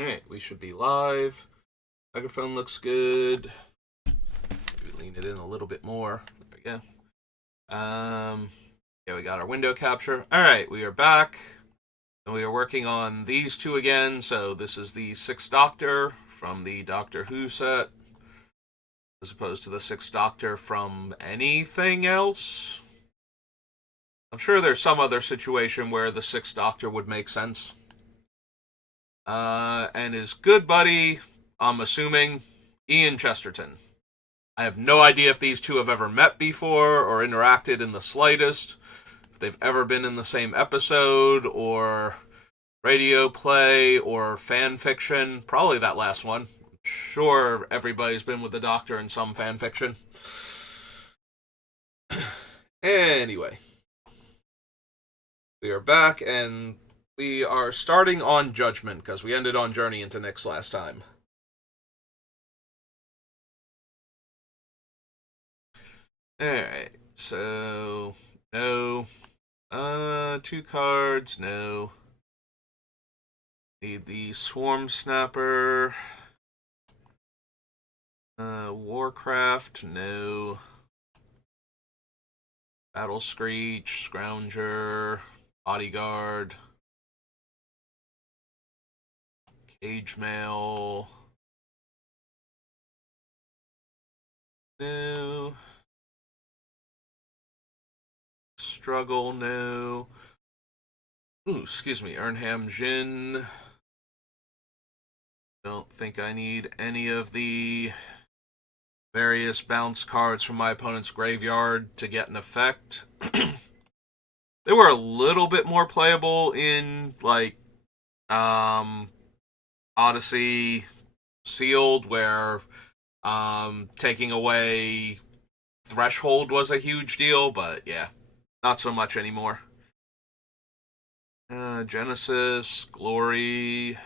Alright, we should be live. Microphone looks good. Maybe lean it in a little bit more. There we go. Yeah, we got our window capture. Alright, we are back. And we are working on these two again. So this is the Sixth Doctor from the Doctor Who set, as opposed to the Sixth Doctor from anything else. I'm sure there's some other situation where the Sixth Doctor would make sense. And his good buddy, I'm assuming, Ian Chesterton. I have no idea if these two have ever met before or interacted in the slightest, if they've ever been in the same episode or radio play or fan fiction. Probably that last one. I'm sure everybody's been with the Doctor in some fan fiction. Anyway, we are back and we are starting on Judgment, because we ended on Journey into Nyx last time. Alright, so no. Two cards, no. Need the Swarm Snapper. Warcraft, no. Battle Screech, Scrounger, Bodyguard. Cage Mail. No. Struggle, no. Ooh, excuse me, Ernham Jin. Don't think I need any of the various bounce cards from my opponent's graveyard to get an effect. They were a little bit more playable in, like, Odyssey Sealed, where taking away Threshold was a huge deal, but yeah, not so much anymore. Genesis, Glory,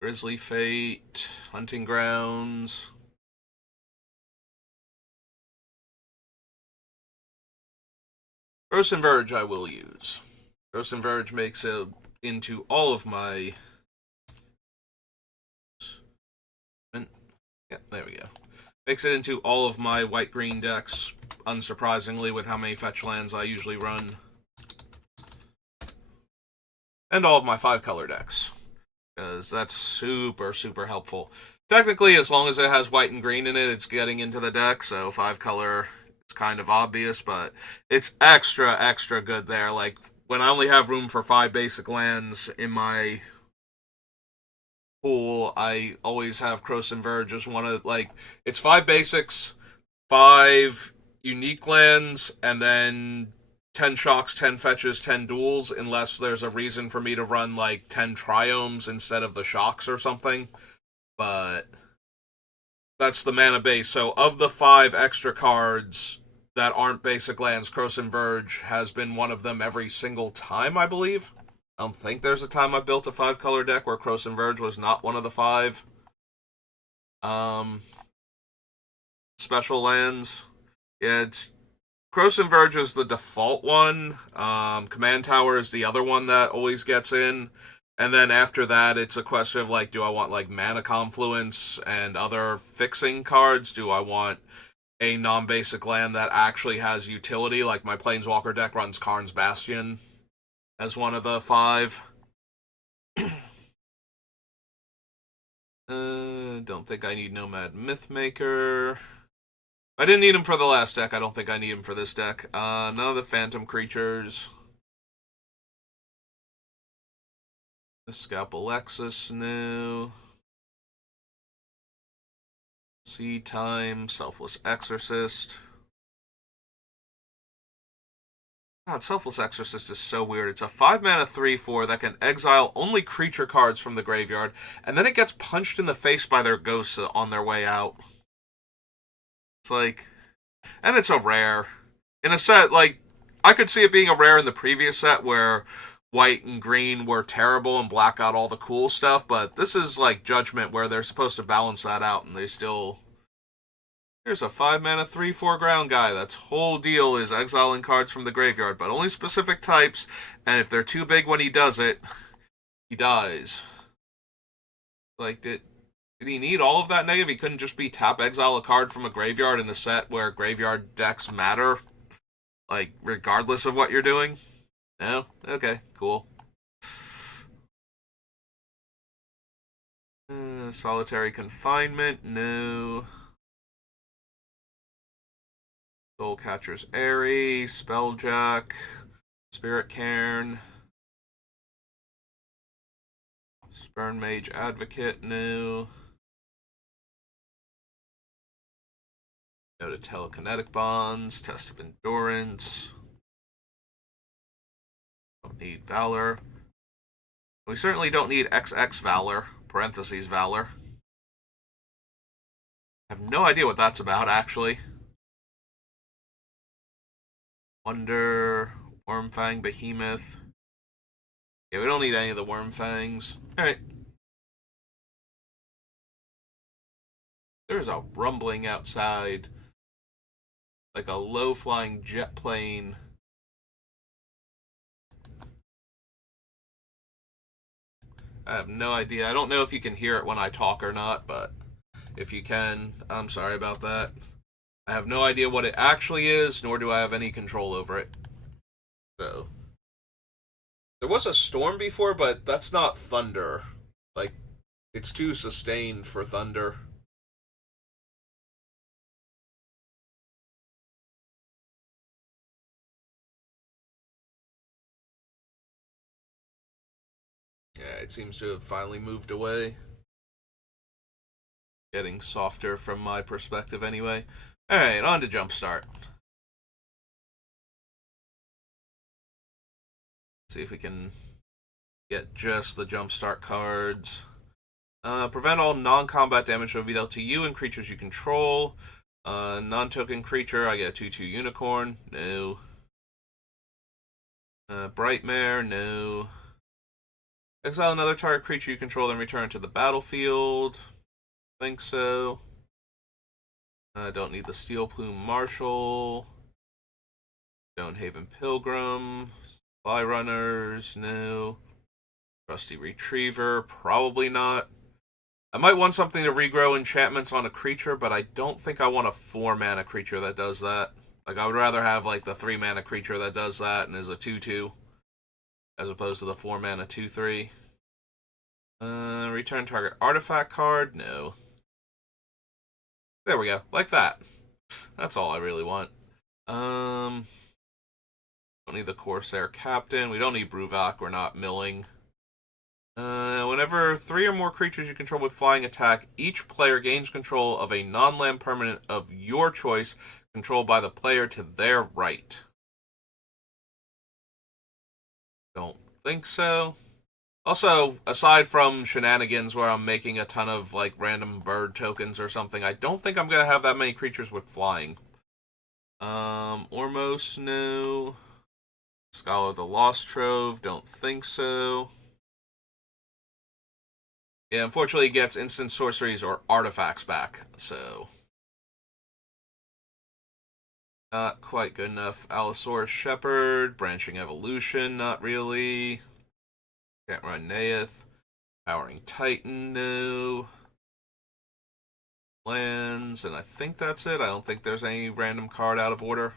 Grizzly Fate, Hunting Grounds. Gross and Verge I will use. Gross and Verge makes it into all of my... Yeah, there we go. Makes it into all of my white-green decks, unsurprisingly, with how many fetch lands I usually run. And all of my 5-color decks, because that's super, super helpful. Technically, as long as it has white and green in it, it's getting into the deck, so 5-color is kind of obvious, but it's extra, extra good there. Like, when I only have room for 5 basic lands in my pool, I always have Cross and Verge as one of, like, it's 5 basics, 5 unique lands, and then 10 shocks, 10 fetches, 10 duels, unless there's a reason for me to run, like, 10 triomes instead of the shocks or something. But that's the mana base. So of the 5 extra cards that aren't basic lands, Cross and Verge has been one of them every single time, I believe. I don't think there's a time I built a 5-color deck where Cross and Verge was not one of the 5 special lands. Yeah, it's Cross and Verge is the default one. Command Tower is the other one that always gets in. And then after that, it's a question of, like, do I want, like, Mana Confluence and other fixing cards? Do I want a non-basic land that actually has utility? Like, my Planeswalker deck runs Karn's Bastion as one of the 5. Don't think I need Nomad Mythmaker. I didn't need him for the last deck. I don't think I need him for this deck. None of the Phantom Creatures. The Scalp Alexis, no. Seed Time, Selfless Exorcist. God, Selfless Exorcist is so weird. It's a 5-mana 3/4 that can exile only creature cards from the graveyard, and then it gets punched in the face by their ghosts on their way out. It's like... And it's a rare. In a set, like, I could see it being a rare in the previous set where white and green were terrible and black got all the cool stuff, but this is like Judgment where they're supposed to balance that out, and they still... Here's a 5-mana 3/4 ground guy. That's whole deal is exiling cards from the graveyard, but only specific types, and if they're too big when he does it, he dies. Like, did he need all of that negative? He couldn't just be tap exile a card from a graveyard in a set where graveyard decks matter, like, regardless of what you're doing? No? Okay, cool. Solitary confinement? No. Soulcatcher's Airy, Spelljack, Spirit Cairn, Spurn Mage Advocate? No. No to Telekinetic Bonds, Test of Endurance. Don't need Valor. We certainly don't need XX Valor, parentheses Valor. I have no idea what that's about, actually. Wonder, Wormfang, Behemoth. Yeah, we don't need any of the Wormfangs. Alright. There's a rumbling outside. Like a low-flying jet plane. I have no idea. I don't know if you can hear it when I talk or not, but if you can, I'm sorry about that. I have no idea what it actually is, nor do I have any control over it. So, there was a storm before, but that's not thunder. Like, it's too sustained for thunder. Yeah, it seems to have finally moved away. Getting softer from my perspective anyway. Alright, on to Jumpstart. See if we can get just the Jumpstart cards. Prevent all non-combat damage to be dealt to you and creatures you control. Non-token creature, I get a 2/2 unicorn. No. Brightmare, no. Exile another target creature you control, then return to the battlefield. Think so. Don't need the Steel Plume Marshal. Stonehaven Pilgrim. Supply Runners, no. Trusty Retriever, probably not. I might want something to regrow enchantments on a creature, but I don't think I want a 4-mana creature that does that. Like, I would rather have, like, the 3-mana creature that does that and is a 2/2, as opposed to the 4-mana 2/3. Return target artifact card? No. There we go. Like that. That's all I really want. Don't need the Corsair Captain. We don't need Bruvak. We're not milling. Whenever 3 or more creatures you control with flying attack, each player gains control of a non-land permanent of your choice, controlled by the player to their right. Don't think so. Also, aside from shenanigans where I'm making a ton of, like, random bird tokens or something, I don't think I'm going to have that many creatures with flying. Ormos, no. Scholar of the Lost Trove, don't think so. Yeah, unfortunately, it gets instant sorceries or artifacts back, so not quite good enough. Allosaurus Shepherd, Branching Evolution, not really. Can't run Neath. Powering Titan, no. Lands, and I think that's it. I don't think there's any random card out of order.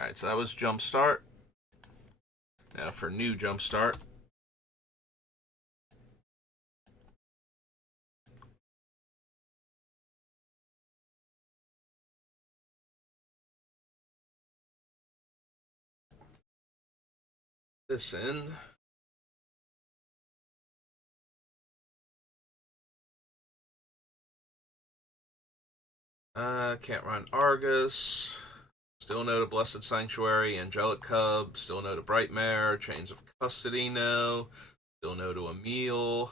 Alright, so that was Jumpstart. Now for new Jumpstart. This in. Can't run Argus. Still no to Blessed Sanctuary, Angelic Cub. Still no to Brightmare, Chains of Custody, no. Still no to Emil.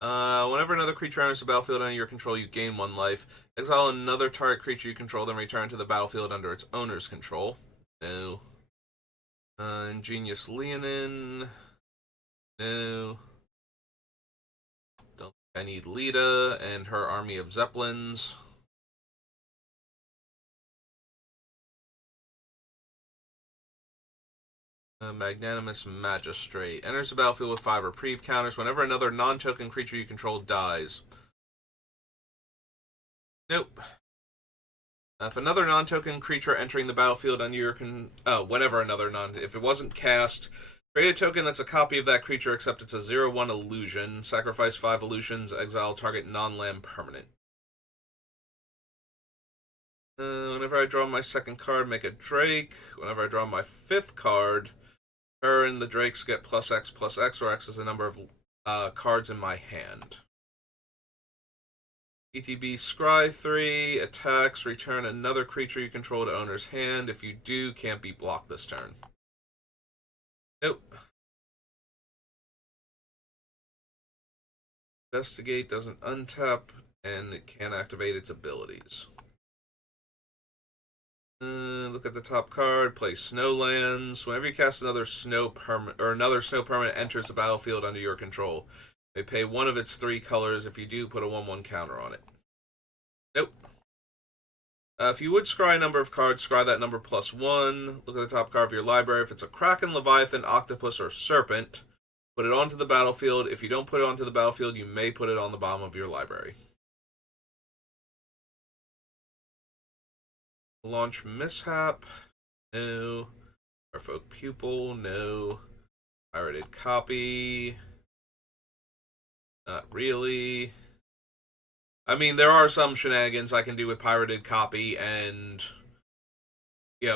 Whenever another creature enters the battlefield under your control, you gain 1 life. Exile another target creature you control, then return to the battlefield under its owner's control. No. Ingenious Leonin. No. Don't think I need Lita and her army of Zeppelins. Magnanimous Magistrate. Enters the battlefield with 5 reprieve counters whenever another non-token creature you control dies. Nope. If another non-token creature entering the battlefield under your whenever another if it wasn't cast, create a token that's a copy of that creature except it's a 0/1 illusion. Sacrifice 5 illusions, exile target non-land permanent. Whenever I draw my second card, make a Drake. Whenever I draw my 5th card, her and the Drakes get +X, where X is the number of cards in my hand. ETB Scry 3, attacks, return another creature you control to owner's hand. If you do, can't be blocked this turn. Nope. Investigate doesn't untap, and it can't activate its abilities. Look at the top card. Play Snowlands. Whenever you cast another snow permanent enters the battlefield under your control, they pay one of its 3 colors. If you do, put a 1/1 counter on it. Nope. If you would scry a number of cards, scry that number +1. Look at the top card of your library. If it's a Kraken, Leviathan, Octopus, or Serpent, put it onto the battlefield. If you don't put it onto the battlefield, you may put it on the bottom of your library. Launch Mishap, no. Merfolk Pupil, no. Pirated Copy, not really. I mean, there are some shenanigans I can do with Pirated Copy and,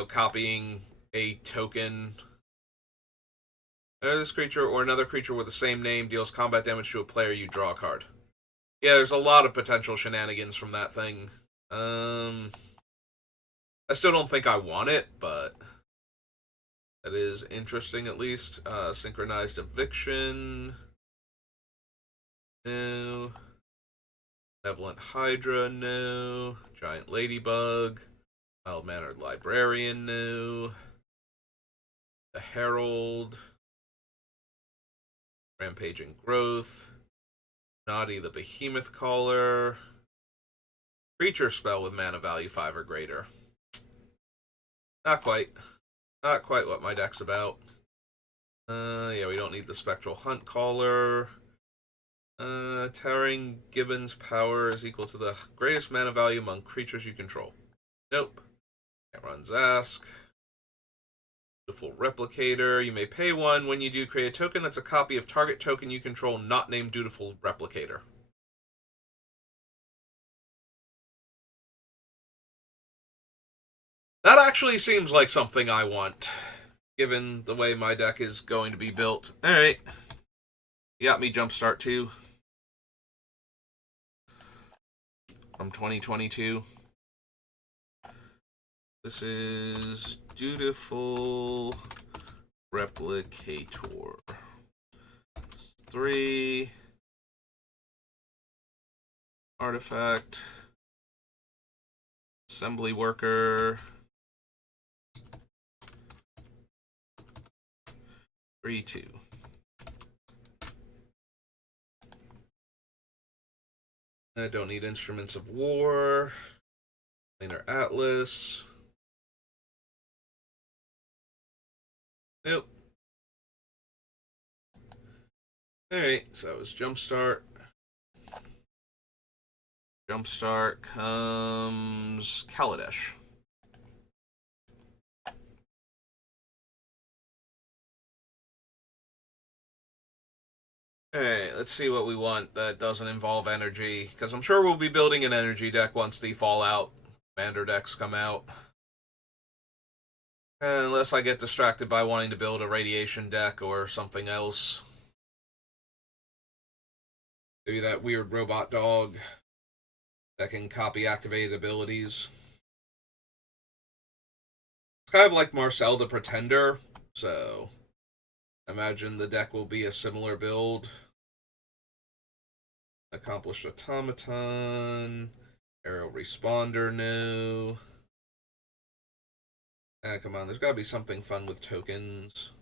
copying a token. This creature or another creature with the same name deals combat damage to a player, you draw a card. Yeah, there's a lot of potential shenanigans from that thing. I still don't think I want it, but that is interesting at least. Synchronized Eviction. No. Benevolent Hydra, no. Giant Ladybug. Mild-Mannered Librarian, no. The Herald. Rampaging Growth. Naughty the Behemoth Caller. Creature spell with mana value 5 or greater. Not quite. Not quite what my deck's about. Yeah, we don't need the Spectral Hunt Caller. Towering Gibbon's power is equal to the greatest mana value among creatures you control. Nope. Can't run Zask. Dutiful Replicator. You may pay 1. When you do, create a token that's a copy of target token you control not named Dutiful Replicator. That actually seems like something I want, given the way my deck is going to be built. Alright. You got me Jumpstart 2. From 2022. This is Dutiful Replicator. 3. Artifact. Assembly Worker. 3/2. I don't need Instruments of War. Planar Atlas. Nope. Alright, so it's Jumpstart. Jumpstart comes Kaladesh. Alright, let's see what we want that doesn't involve energy. Because I'm sure we'll be building an energy deck once the Fallout Commander decks come out. Unless I get distracted by wanting to build a radiation deck or something else. Maybe that weird robot dog that can copy activated abilities. It's kind of like Marcel the Pretender, so I imagine the deck will be a similar build. Accomplished Automaton. Aerial Responder, no. Come on, there's gotta be something fun with tokens.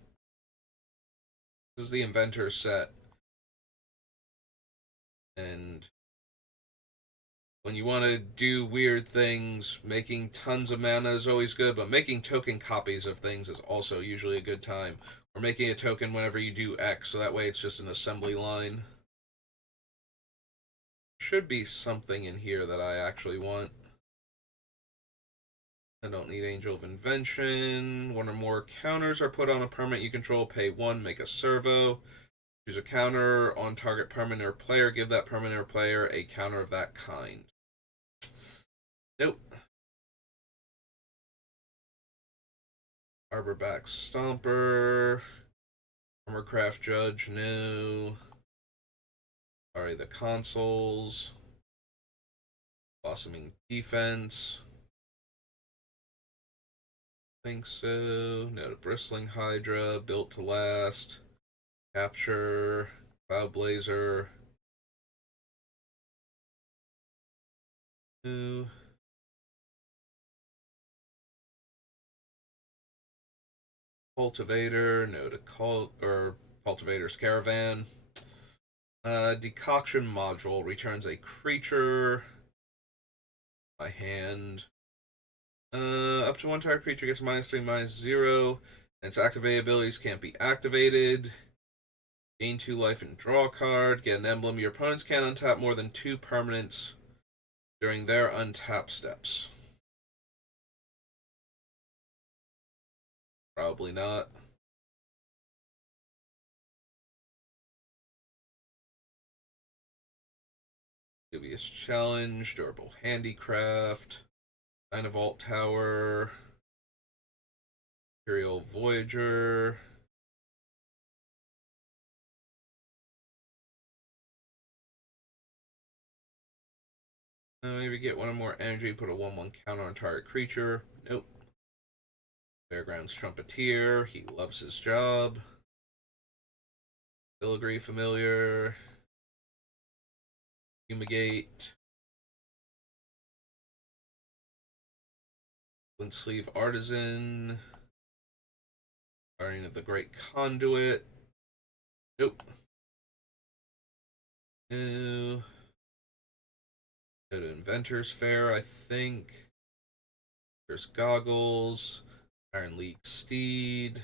This is the Inventor set. And When you want to do weird things, making tons of mana is always good, but making token copies of things is also usually a good time. Or making a token whenever you do X, so that way it's just an assembly line. Should be something in here that I actually want. I don't need Angel of Invention. One or more counters are put on a permanent you control. Pay 1, make a servo. Choose a counter on target permanent or player. Give that permanent or player a counter of that kind. Nope. Arborback Stomper. Armorcraft Judge, no. Sorry, the consoles. Blossoming Defense. Think so. No, the Bristling Hydra, Built to Last. Capture. Cloud Blazer. No. Cultivator, no to Cultivator's Caravan. Decoction Module returns a creature. My hand. Up to one target creature gets -3, -0. And its activated abilities can't be activated. Gain 2 life and draw a card. Get an emblem. Your opponents can't untap more than 2 permanents during their untap steps. Probably not. Dubious Challenge, Durable Handicraft, Dynavault Tower, Imperial Voyager. Maybe get one or more energy, put a 1/1 counter on target creature. Nope. Fairgrounds Trumpeteer, he loves his job. Filigree Familiar. Fumigate. Flint Sleeve Artisan. Guardian of the Great Conduit. Nope. No. Go to Inventor's Fair, I think. There's Goggles. Iron League Steed.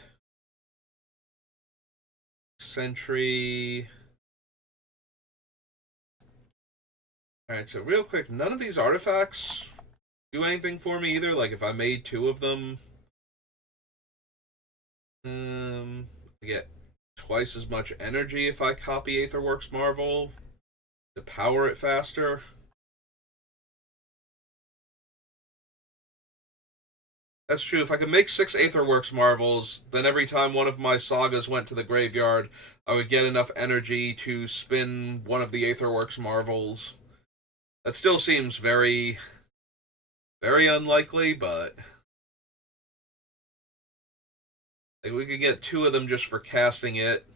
Sentry. Alright, so real quick, none of these artifacts do anything for me either. Like, if I made 2 of them, I get twice as much energy if I copy Aetherworks Marvel to power it faster. That's true. If I could make 6 Aetherworks Marvels, then every time one of my sagas went to the graveyard, I would get enough energy to spin one of the Aetherworks Marvels. That still seems very, very unlikely, but like, we could get 2 of them just for casting it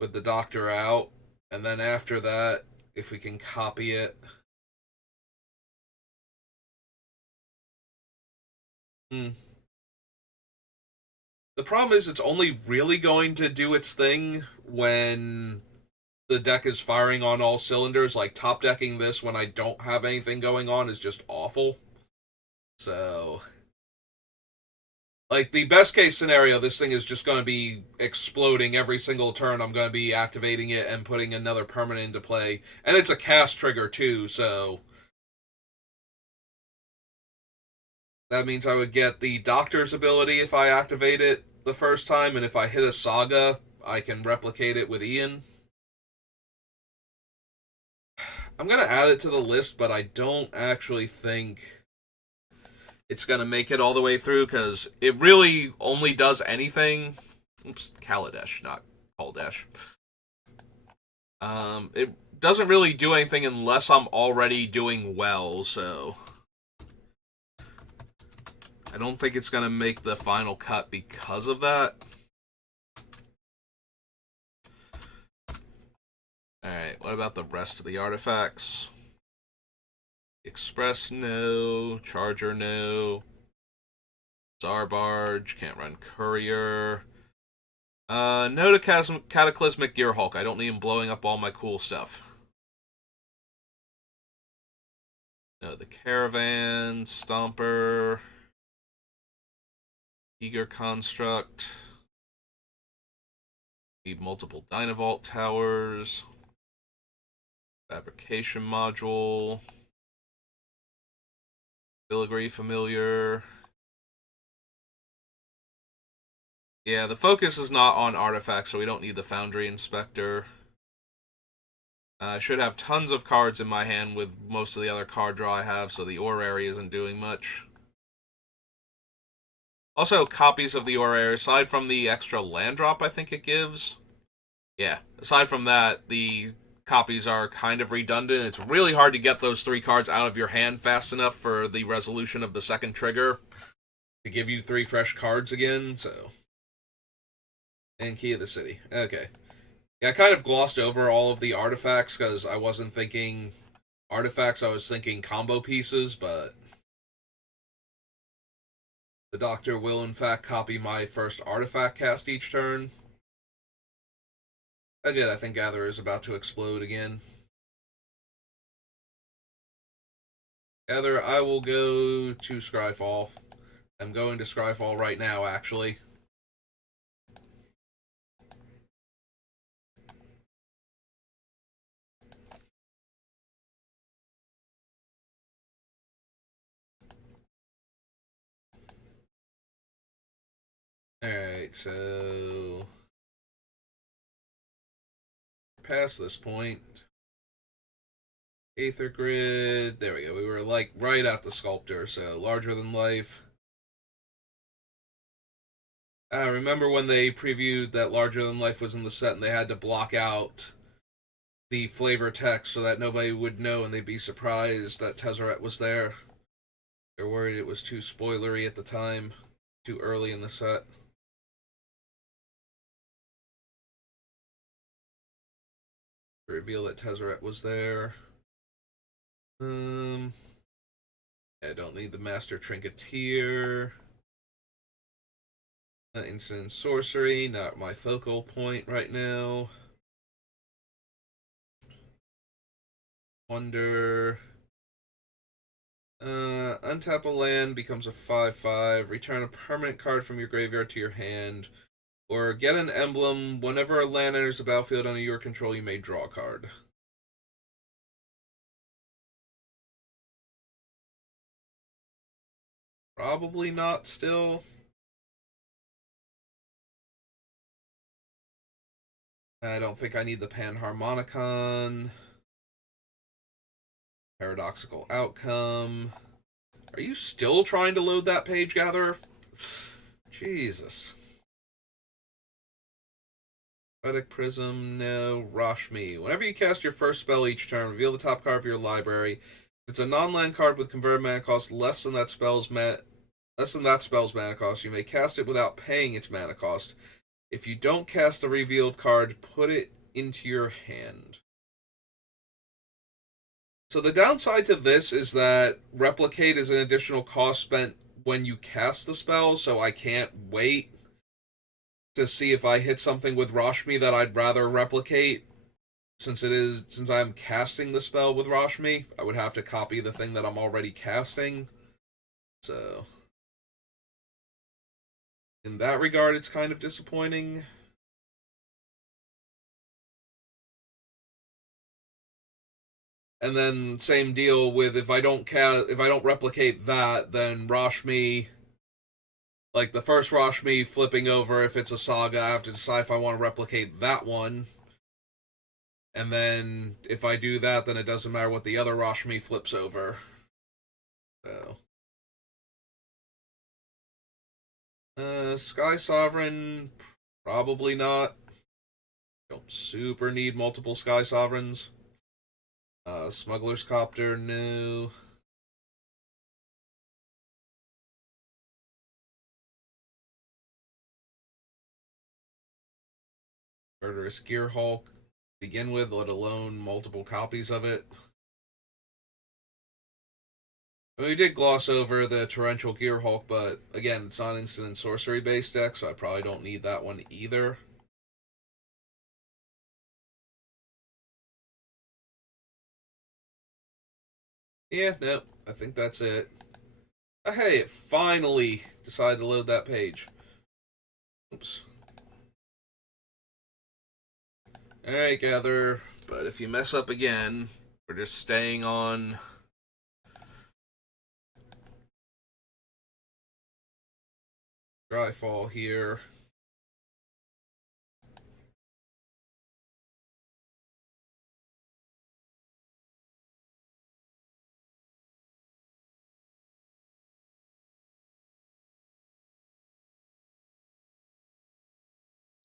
with the Doctor out, and then after that, if we can copy it. Hmm. The problem is it's only really going to do its thing when the deck is firing on all cylinders. Like, top decking this when I don't have anything going on is just awful. So, like, the best case scenario, this thing is just going to be exploding every single turn. I'm going to be activating it and putting another permanent into play. And it's a cast trigger, too, so that means I would get the Doctor's ability if I activate it the first time, and if I hit a Saga, I can replicate it with Ian. I'm going to add it to the list, but I don't actually think it's going to make it all the way through, because it really only does anything. Oops, Kaladesh, not Kaldesh. It doesn't really do anything unless I'm already doing well, so I don't think it's going to make the final cut because of that. Alright, what about the rest of the artifacts? Express, no. Charger, no. Zarbarge, can't run Courier. No to Cataclysmic Gearhulk. I don't need him blowing up all my cool stuff. The Caravan, Stomper, Eager Construct. Need multiple Dynavolt towers. Fabrication module. Filigree familiar. Yeah, the focus is not on artifacts, so we don't need the Foundry Inspector. I should have tons of cards in my hand with most of the other card draw I have, so the Orrery isn't doing much. Also, copies of the Orrery, aside from the extra land drop I think it gives. Yeah, aside from that, the copies are kind of redundant. It's really hard to get those 3 cards out of your hand fast enough for the resolution of the second trigger to give you 3 fresh cards again, so. And Key of the City. Okay. Yeah, I kind of glossed over all of the artifacts because I wasn't thinking artifacts, I was thinking combo pieces, but the Doctor will in fact copy my first artifact cast each turn. Again, I think Gatherer is about to explode again. Gatherer, I will go to Scryfall. I'm going to Scryfall right now, actually. Alright, so past this point. Aether Grid. There we go. We were like right at the sculptor, so larger than life. I remember when they previewed that larger than life was in the set and they had to block out the flavor text so that nobody would know and they'd be surprised that Tezzeret was there. They're worried it was too spoilery at the time, too early in the set. To reveal that Tezzeret was there. I don't need the Master Trinketeer. Instant Sorcery, not my focal point right now. Wonder. Untap a land, becomes a 5/5. Return a permanent card from your graveyard to your hand. Or get an emblem. Whenever a land enters the battlefield under your control, you may draw a card. Probably not still. I don't think I need the Panharmonicon. Paradoxical Outcome. Are you still trying to load that page, Gatherer? Jesus. Poetic Prism, no. Rashmi. Whenever you cast your first spell each turn, reveal the top card of your library. If it's a non-land card with converted mana cost less than that spell's mana cost, you may cast it without paying its mana cost. If you don't cast the revealed card, put it into your hand. So the downside to this is that Replicate is an additional cost spent when you cast the spell, so I can't wait to see if I hit something with Rashmi that I'd rather replicate. Since I'm casting the spell with Rashmi, I would have to copy the thing that I'm already casting. So in that regard, it's kind of disappointing. And then same deal with if I don't replicate that, then Rashmi, like the first Rashmi flipping over, if it's a saga, I have to decide if I want to replicate that one. And then if I do that, then it doesn't matter what the other Rashmi flips over. So. Sky Sovereign, probably not. Don't super need multiple Sky Sovereigns. Smuggler's Copter, no. Murderous Gearhulk, begin with, let alone multiple copies of it. I mean, we did gloss over the Torrential Gearhulk, but again, it's not instant and sorcery based deck, so I probably don't need that one either. Yeah, no, I think that's it. Hey, it finally decided to load that page. Oops. Alright, Gather. But if you mess up again, we're just staying on Dryfall here.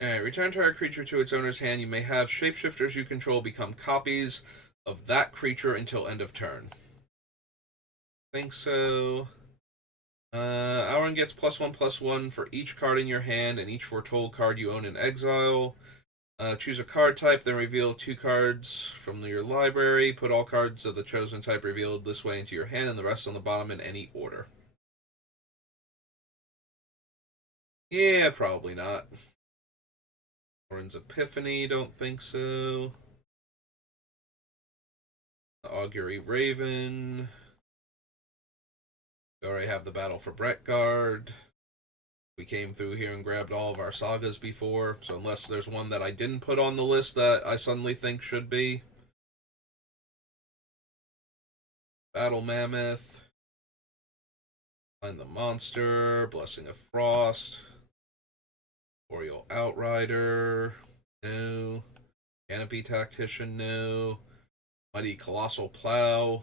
Alright, return target creature to its owner's hand. You may have shapeshifters you control become copies of that creature until end of turn. Think so. Auron gets +1/+1 for each card in your hand and each foretold card you own in exile. Choose a card type, then reveal 2 cards from your library. Put all cards of the chosen type revealed this way into your hand and the rest on the bottom in any order. Yeah, probably not. Auron's Epiphany, don't think so. Augury Raven. We already have the Battle for Brettgard. We came through here and grabbed all of our sagas before, so unless there's one that I didn't put on the list that I suddenly think should be. Battle Mammoth. Find the Monster. Blessing of Frost. Boreal Outrider. No. Canopy Tactician. No. Mighty Colossal Plow.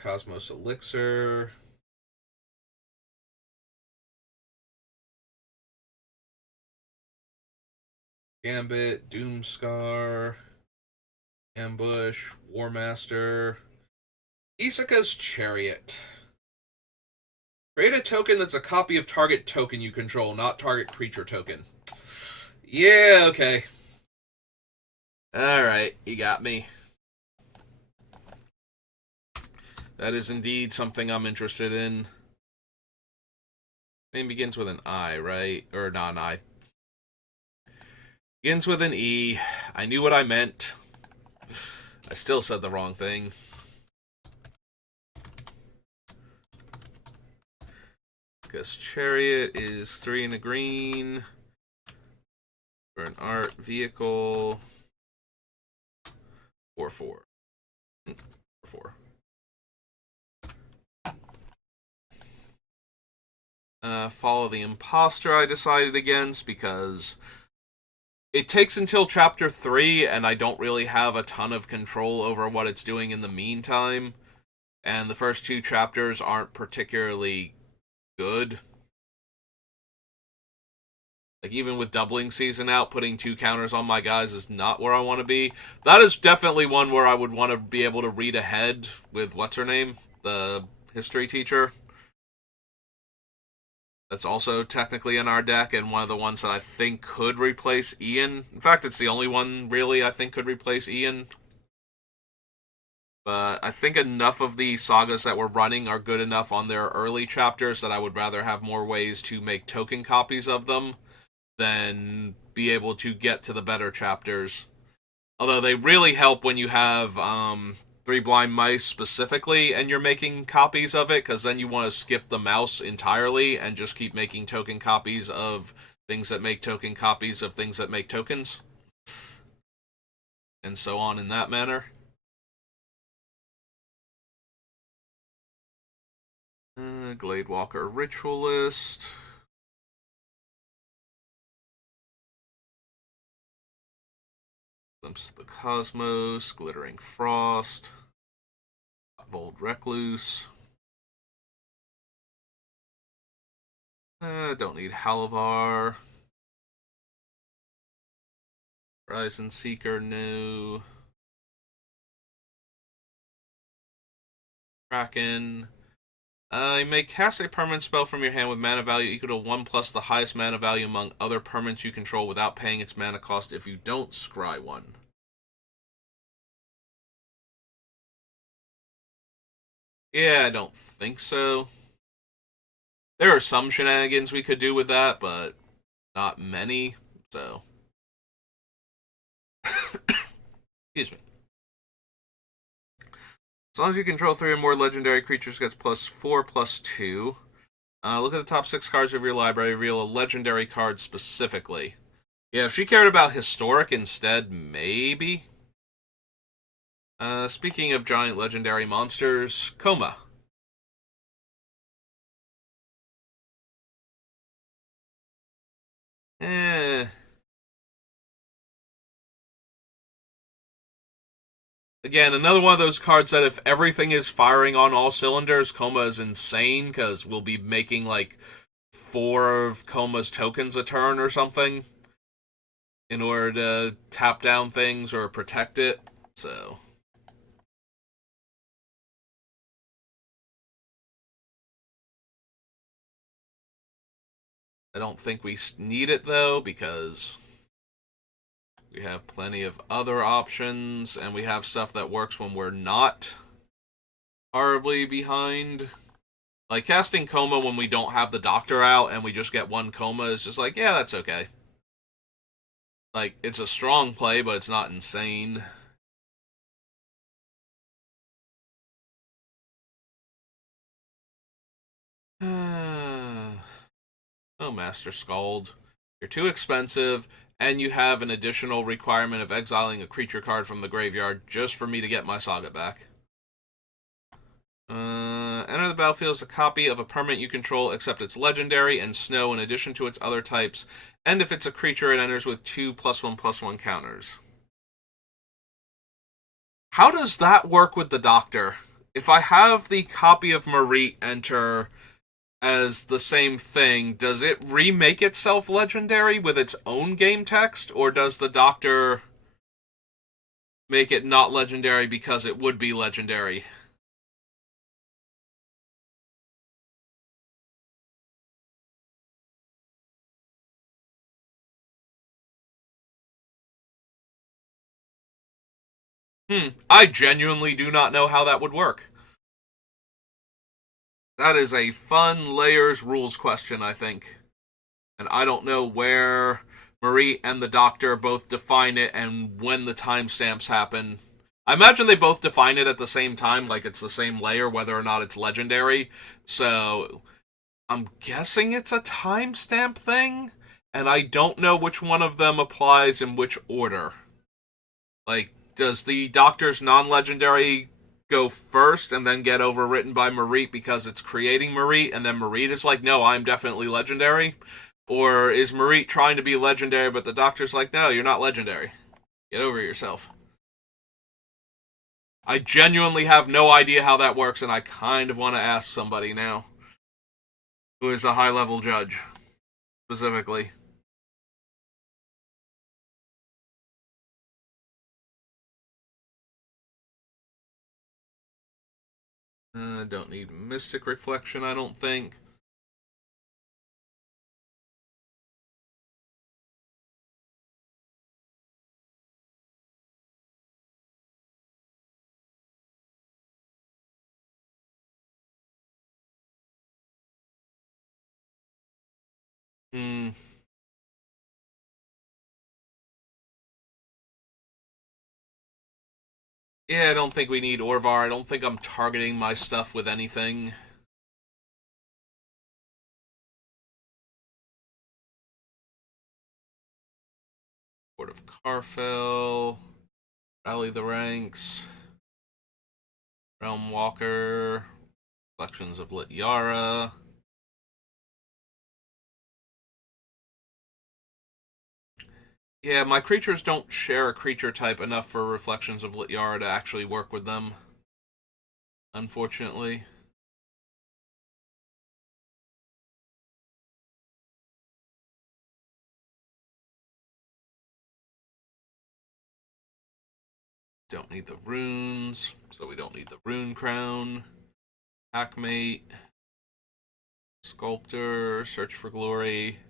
Cosmos Elixir. Gambit. Doomscar. Ambush. Warmaster. Isaka's Chariot. Create a token that's a copy of target token you control, not target creature token. Yeah, okay. Alright, you got me. That is indeed something I'm interested in. Name begins with an I, right? Or not an I. Begins with an E. I knew what I meant. I still said the wrong thing. Because Chariot is 3 in a green. For an art vehicle. 4/4. 4/4. Follow the Imposter I decided against because it takes until chapter 3 and I don't really have a ton of control over what it's doing in the meantime. And the first 2 chapters aren't particularly good. Like, even with doubling season out, putting 2 counters on my guys is not where I want to be. That is definitely one where I would want to be able to read ahead with, what's her name? The history teacher. That's also technically in our deck, and one of the ones that I think could replace Ian. In fact, it's the only one, really, I think could replace Ian. But I think enough of the sagas that we're running are good enough on their early chapters that I would rather have more ways to make token copies of them than be able to get to the better chapters. Although they really help when you have 3 Blind Mice specifically and you're making copies of it, because then you want to skip the mouse entirely and just keep making token copies of things that make token copies of things that make tokens. And so on in that manner. Gladewalker Ritualist. Glimpse of the Cosmos. Glittering Frost. Bold Recluse. Don't need Halavar. Horizon Seeker, no. Kraken. You may cast a permanent spell from your hand with mana value equal to 1 plus the highest mana value among other permanents you control without paying its mana cost if you don't scry one. Yeah, I don't think so. There are some shenanigans we could do with that, but not many, so. Excuse me. As long as you control 3 or more legendary creatures, gets +4/+2. Look at the top 6 cards of your library. Reveal a legendary card specifically. Yeah, if she cared about historic instead, maybe. Speaking of giant legendary monsters, Coma. Eh. Again, another one of those cards that if everything is firing on all cylinders, Coma is insane, because we'll be making like 4 of Coma's tokens a turn or something in order to tap down things or protect it. So I don't think we need it though, because we have plenty of other options, and we have stuff that works when we're not horribly behind. Like, casting Coma when we don't have the Doctor out and we just get 1 Coma is just like, yeah, that's okay. Like, it's a strong play, but it's not insane. Oh, Master Scald. You're too expensive, and you have an additional requirement of exiling a creature card from the graveyard just for me to get my Saga back. Enter the battlefield as a copy of a permanent you control, except it's legendary and snow in addition to its other types, and if it's a creature, it enters with 2 +1/+1 counters. How does that work with the Doctor? If I have the copy of Marie enter as the same thing, does it remake itself legendary with its own game text, or does the Doctor make it not legendary because it would be legendary? I genuinely do not know how that would work. That is a fun layers rules question, I think. And I don't know where Marie and the Doctor both define it and when the timestamps happen. I imagine they both define it at the same time, like it's the same layer, whether or not it's legendary. So I'm guessing it's a timestamp thing, and I don't know which one of them applies in which order. Like, does the Doctor's non-legendary go first and then get overwritten by Marie because it's creating Marie, and then Marie is like, no, I'm definitely legendary? Or is Marie trying to be legendary, but the Doctor's like, no, you're not legendary. Get over yourself. I genuinely have no idea how that works, and I kind of want to ask somebody now who is a high-level judge, specifically. Don't need Mystic Reflection, I don't think. Hmm. Yeah, I don't think we need Orvar. I don't think I'm targeting my stuff with anything. Court of Carfell. Rally the Ranks. Realm Walker. Reflections of Lityara. Yeah, my creatures don't share a creature type enough for Reflections of Lityara to actually work with them, unfortunately. Don't need the runes, so we don't need the Rune Crown. Hackmate. Sculptor. Search for Glory.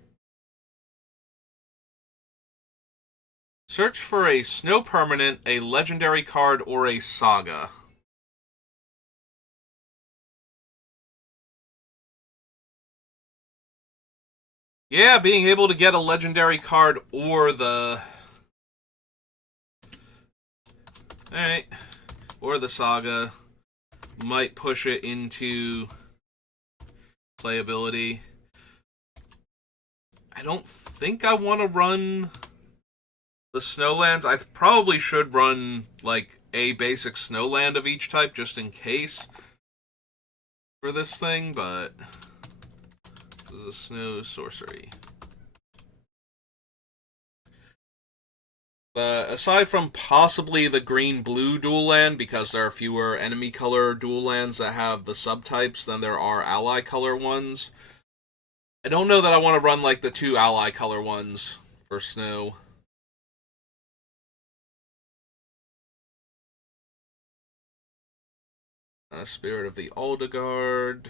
Search for a snow permanent, a legendary card, or a saga. Yeah, being able to get a legendary card or the... Alright. Or the saga. might push it into playability. I don't think I want to run the Snowlands. I probably should run, like, a basic Snowland of each type, just in case, for this thing, but this is a Snow Sorcery. But aside from possibly the green-blue dual land, because there are fewer enemy color dual lands that have the subtypes than there are ally color ones, I don't know that I want to run like the 2 ally color ones for snow. Spirit of the Aldegard.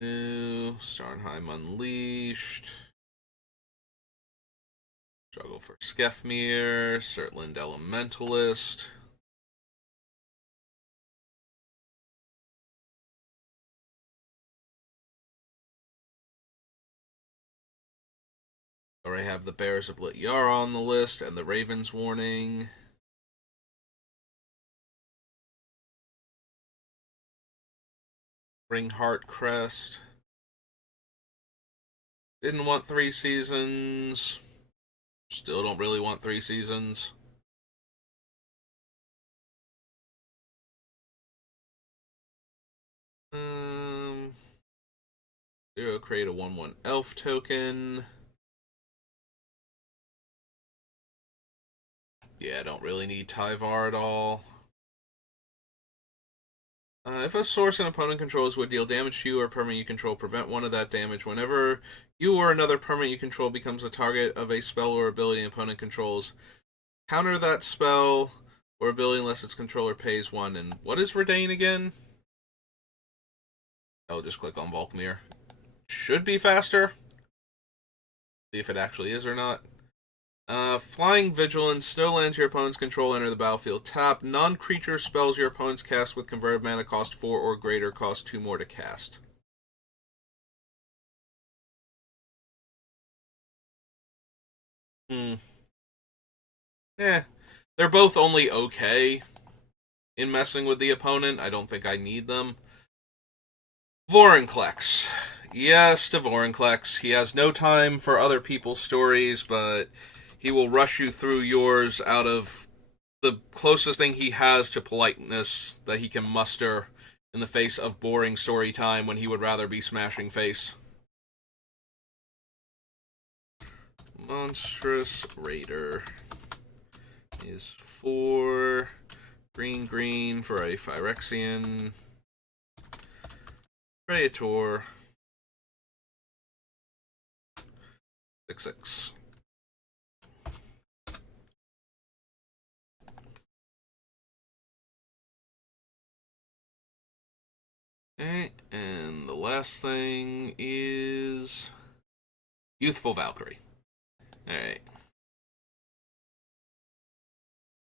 New Starnheim Unleashed. Struggle for Skefmir. Surtland Elementalist. Already have the Bears of Lityara on the list and the Ravens Warning. Ringheart Crest. Didn't want 3 seasons. Still don't really want 3 seasons. Zero, create a 1/1 elf token. Yeah, I don't really need Tyvar at all. If a source an opponent controls would deal damage to you or permanent you control, prevent 1 of that damage. Whenever you or another permanent you control becomes the target of a spell or ability an opponent controls, counter that spell or ability unless its controller pays 1. And what is Redain again? I'll just click on Volkmir. Should be faster. See if it actually is or not. Flying Vigilance. Snowlands your opponents control enter the battlefield. Tap. Non-creature spells your opponents cast with converted mana cost 4 or greater cost 2 more to cast. They're both only okay in messing with the opponent. I don't think I need them. Vorinclex. Yes, to Vorinclex. He has no time for other people's stories, but he will rush you through yours out of the closest thing he has to politeness that he can muster in the face of boring story time when he would rather be smashing face. Monstrous Raider is 4 green for a Phyrexian Praetor. 6/6. Okay, and the last thing is Youthful Valkyrie. Alright.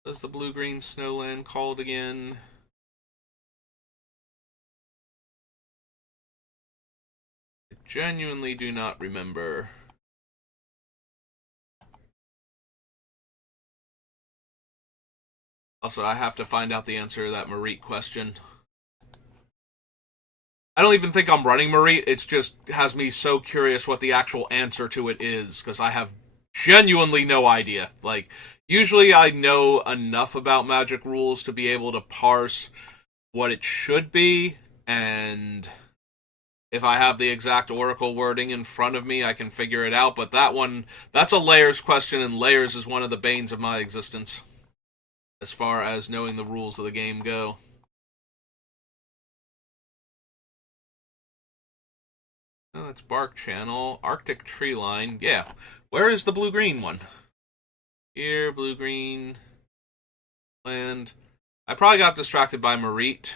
What's the blue-green Snowland called again? I genuinely do not remember. Also, I have to find out the answer to that Marit question. I don't even think I'm running Marit. It's just has me so curious what the actual answer to it is, because I have genuinely no idea. Like, usually I know enough about Magic rules to be able to parse what it should be, and if I have the exact Oracle wording in front of me, I can figure it out. But that one, that's a Layers question, and Layers is one of the banes of my existence, as far as knowing the rules of the game go. Oh, that's Bark Channel. Arctic Tree Line. Yeah. Where is the blue-green one? Here, blue-green. Land. I probably got distracted by Marit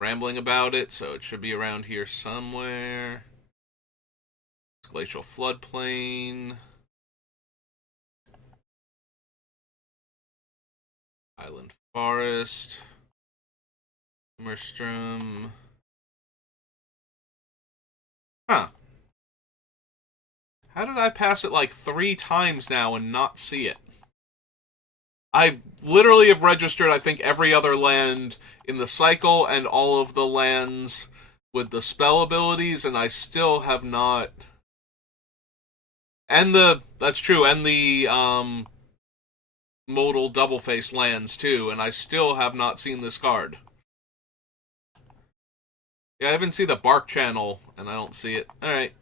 rambling about it, so it should be around here somewhere. Glacial Floodplain. Island Forest. Merstrom. Huh. How did I pass it like 3 times now and not see it? I literally have registered, I think, every other land in the cycle and all of the lands with the spell abilities, and I still have not. And that's true, and the modal double face lands too, and I still have not seen this card. Yeah, I even see the Bark channel, and I don't see it. Alright.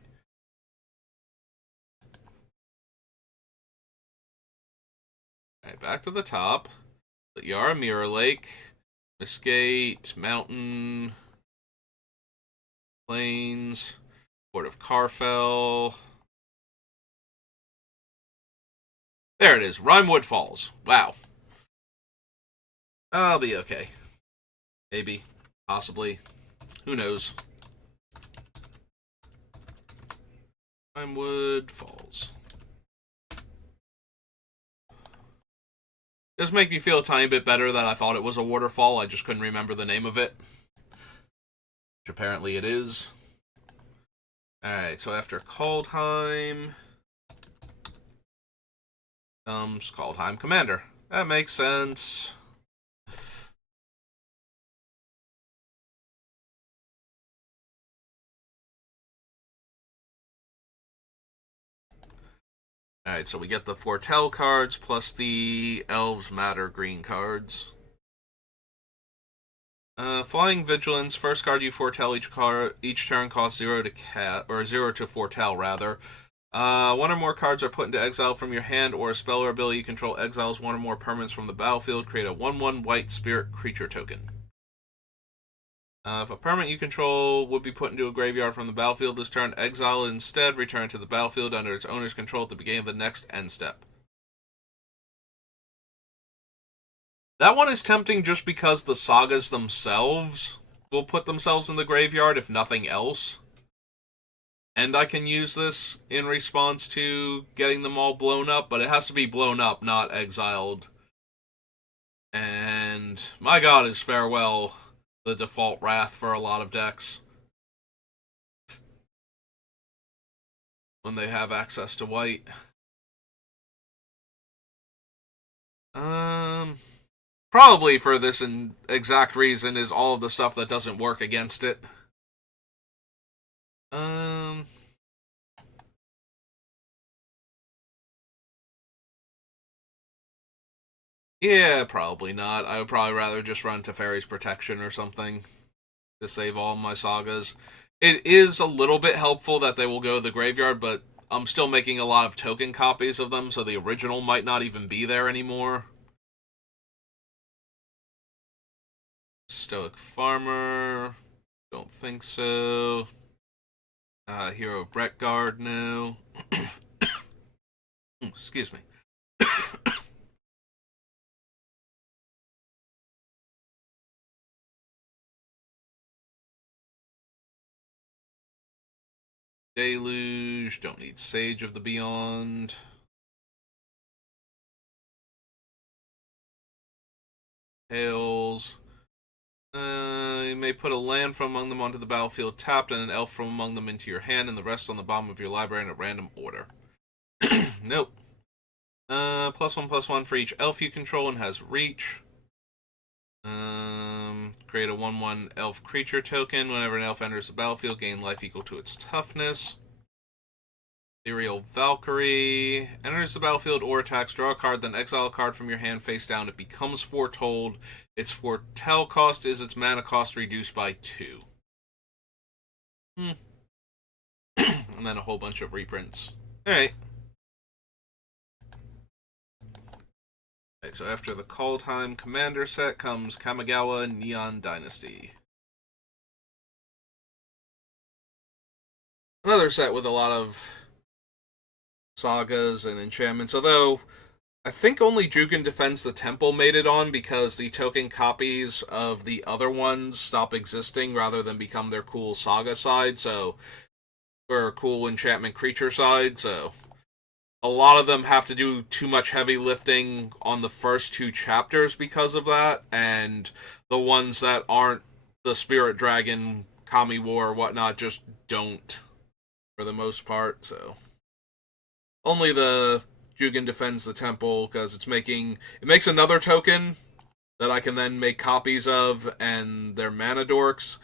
Alright, back to the top. Yara Mirror Lake, Mesquite, Mountain, Plains, Port of Carfell. There it is, Rhymewood Falls. Wow. I'll be okay. Maybe. Possibly. Who knows? Rhymewood Falls. Does make me feel a tiny bit better that I thought it was a waterfall. I just couldn't remember the name of it. Which apparently it is. Alright, so after Kaldheim comes Kaldheim Commander. That makes sense. Alright, so we get the Foretell cards plus the Elves Matter green cards. Flying Vigilance. First card you foretell each turn costs 0 to cast, or 0 to foretell rather. One or more cards are put into exile from your hand, or a spell or ability you control exiles one or more permanents from the battlefield. Create a 1/1 white spirit creature token. If a permanent you control would be put into a graveyard from the battlefield this turn, exile it instead, return to the battlefield under its owner's control at the beginning of the next end step. That one is tempting just because the sagas themselves will put themselves in the graveyard, if nothing else. And I can use this in response to getting them all blown up, but it has to be blown up, not exiled. And my god, is Farewell the default wrath for a lot of decks when they have access to white. Probably for this exact reason is all of the stuff that doesn't work against it. Yeah, probably not. I would probably rather just run Teferi's Protection or something to save all my sagas. It is a little bit helpful that they will go to the graveyard, but I'm still making a lot of token copies of them, so the original might not even be there anymore. Stoic Farmer. Don't think so. Hero of Brettguard now. Excuse me. Deluge. Don't need Sage of the Beyond. Hails. You may put a land from among them onto the battlefield tapped and an elf from among them into your hand and the rest on the bottom of your library in a random order. Nope. +1/+1 for each elf you control and has reach. Create a 1/1 elf creature token. Whenever an elf enters the battlefield, gain life equal to its toughness. Ethereal Valkyrie. Enters the battlefield or attacks, draw a card, then exile a card from your hand face down. It becomes foretold. Its foretell cost is its mana cost reduced by 2. And then a whole bunch of reprints. Alright. So after the Kaldheim Commander set comes Kamigawa Neon Dynasty. Another set with a lot of sagas and enchantments, although I think only Jukin Defends the Temple made it on because the token copies of the other ones stop existing rather than become their cool saga side, or cool enchantment creature side, so a lot of them have to do too much heavy lifting on the first 2 chapters because of that, and the ones that aren't the Spirit Dragon, Kami War, or whatnot just don't, for the most part, so only the Jugen defends the temple because it makes another token that I can then make copies of, and they're mana dorks.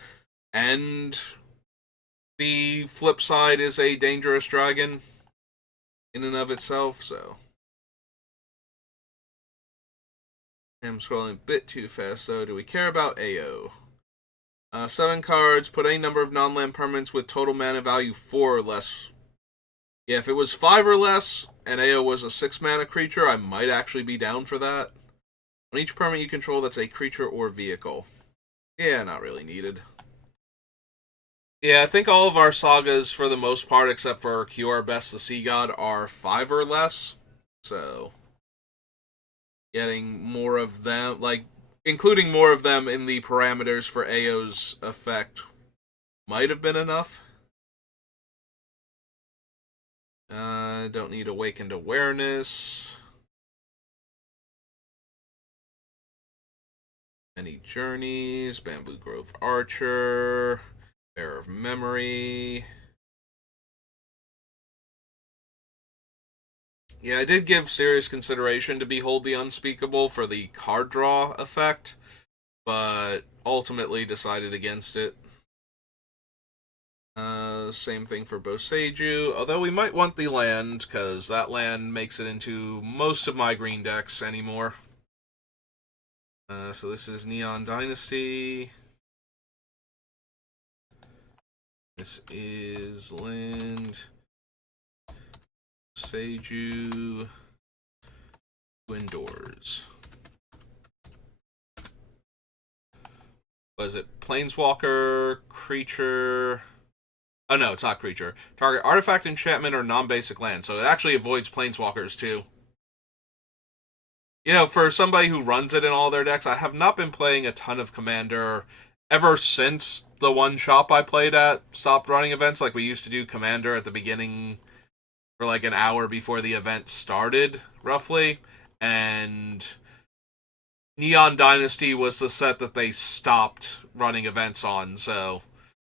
And the flip side is a dangerous dragon in and of itself, so. I'm scrolling a bit too fast, though. Do we care about AO? 7 cards, put any number of non-land permanents with total mana value 4 or less. Yeah, if it was 5 or less, and AO was a 6 mana creature, I might actually be down for that. On each permanent you control that's a creature or vehicle. Yeah, not really needed. Yeah, I think all of our sagas, for the most part, except for Kiora Best the Sea God, are 5 or less. So, getting more of them, like, including more of them in the parameters for AO's effect might have been enough. Don't need Awakened Awareness. Any Journeys, Bamboo Grove Archer, Bear of Memory. Yeah, I did give serious consideration to Behold the Unspeakable for the card draw effect, but ultimately decided against it. Same thing for Boseiju, although we might want the land, because that land makes it into most of my green decks anymore. So this is Neon Dynasty. This is land. Boseiju. Twin Doors. Was it Planeswalker, creature? Oh no, it's not creature. Target artifact, enchantment, or non-basic land. So it actually avoids Planeswalkers too. You know, for somebody who runs it in all their decks, I have not been playing a ton of Commander ever since the one shop I played at stopped running events. Like, we used to do Commander at the beginning for like an hour before the event started, roughly. And Neon Dynasty was the set that they stopped running events on, so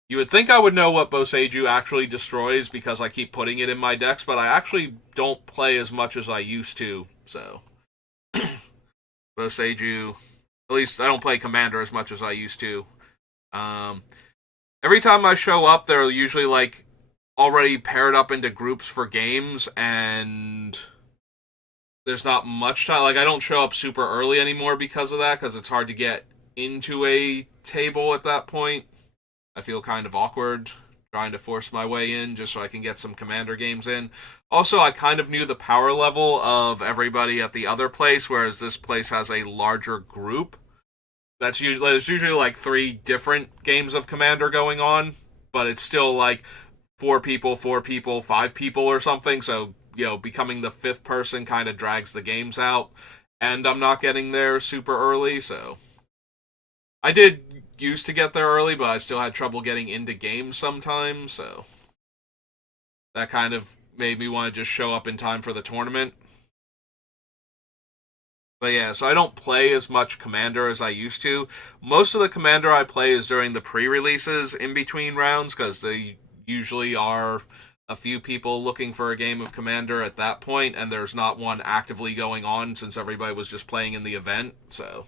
you would think I would know what Boseiju actually destroys because I keep putting it in my decks, but I actually don't play as much as I used to, so. Boseiju, at least I don't play Commander as much as I used to. Every time I show up, they're usually like already paired up into groups for games, and there's not much time. Like, I don't show up super early anymore because of that, because it's hard to get into a table at that point. I feel kind of awkward trying to force my way in just so I can get some Commander games in. Also, I kind of knew the power level of everybody at the other place, whereas this place has a larger group. There's usually like 3 different games of Commander going on, but it's still like 4 people, 5 people or something, so, you know, becoming the 5th person kind of drags the games out, and I'm not getting there super early, so. I did used to get there early, but I still had trouble getting into games sometimes, so that kind of made me want to just show up in time for the tournament. But yeah, so I don't play as much Commander as I used to. Most of the Commander I play is during the pre-releases in between rounds, because they usually are a few people looking for a game of Commander at that point, and there's not one actively going on since everybody was just playing in the event, so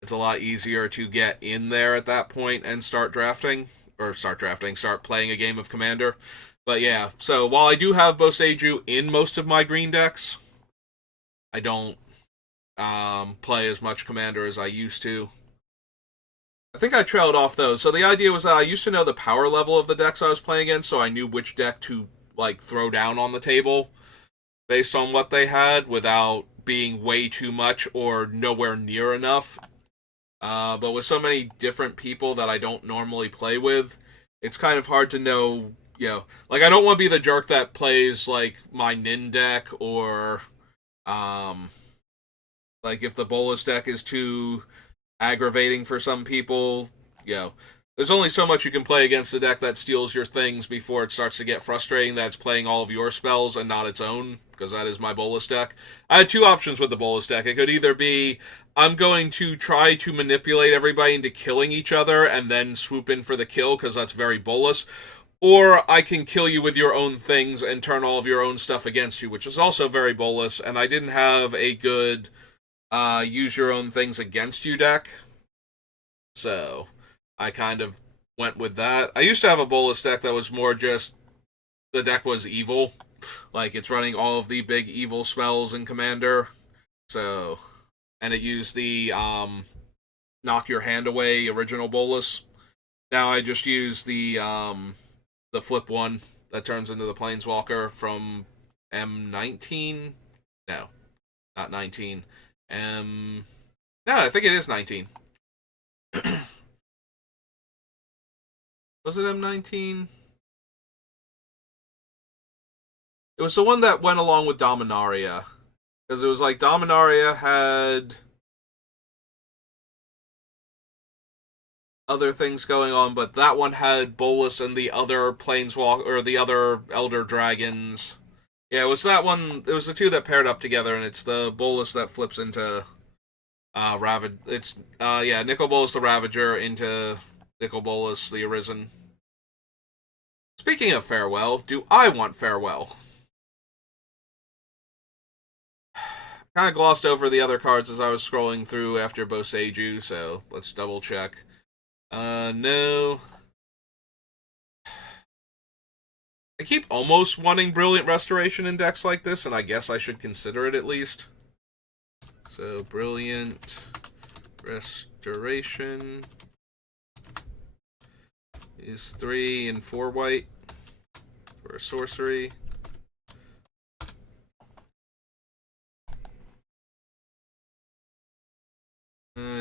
it's a lot easier to get in there at that point and start playing a game of Commander. But yeah, so while I do have Boseiju in most of my green decks, I don't play as much Commander as I used to. I think I trailed off though. So the idea was that I used to know the power level of the decks I was playing against, so I knew which deck to like throw down on the table based on what they had without being way too much or nowhere near enough. But with so many different people that I don't normally play with, it's kind of hard to know, you know, like, I don't want to be the jerk that plays like my Nin deck, or like if the Bolas deck is too aggravating for some people, you know, there's only so much you can play against a deck that steals your things before it starts to get frustrating that's playing all of your spells and not its own, because that is my Bolas deck. I had 2 options with the Bolas deck. It could either be, I'm going to try to manipulate everybody into killing each other and then swoop in for the kill, because that's very Bolas, Or I can kill you with your own things and turn all of your own stuff against you, which is also very bolus, and I didn't have a good use your own things against you deck, so I kind of went with that. I used to have a bolus deck that was more just the deck was evil. Like, it's running all of the big evil spells in Commander, so... And it used the knock your hand away original bolus. Now I just use the flip one that turns into the Planeswalker from M19. No, not 19. No, I think it is 19. Was it M19? It was the one that went along with Dominaria. Because it was like Dominaria had other things going on, but that one had Bolus and the other Planeswalker, or the other Elder Dragons. Yeah, it was that one. It was the two that paired up together, and it's the Bolus that flips into It's yeah, Nicol Bolas the Ravager into Nicol Bolas the Arisen. Speaking of farewell, do I want farewell? Kind of glossed over the other cards as I was scrolling through after Boseiju, so let's double check. No. I keep almost wanting Brilliant Restoration in decks like this, and I guess I should consider it at least. So, Brilliant Restoration is 3 and 4 white for a sorcery.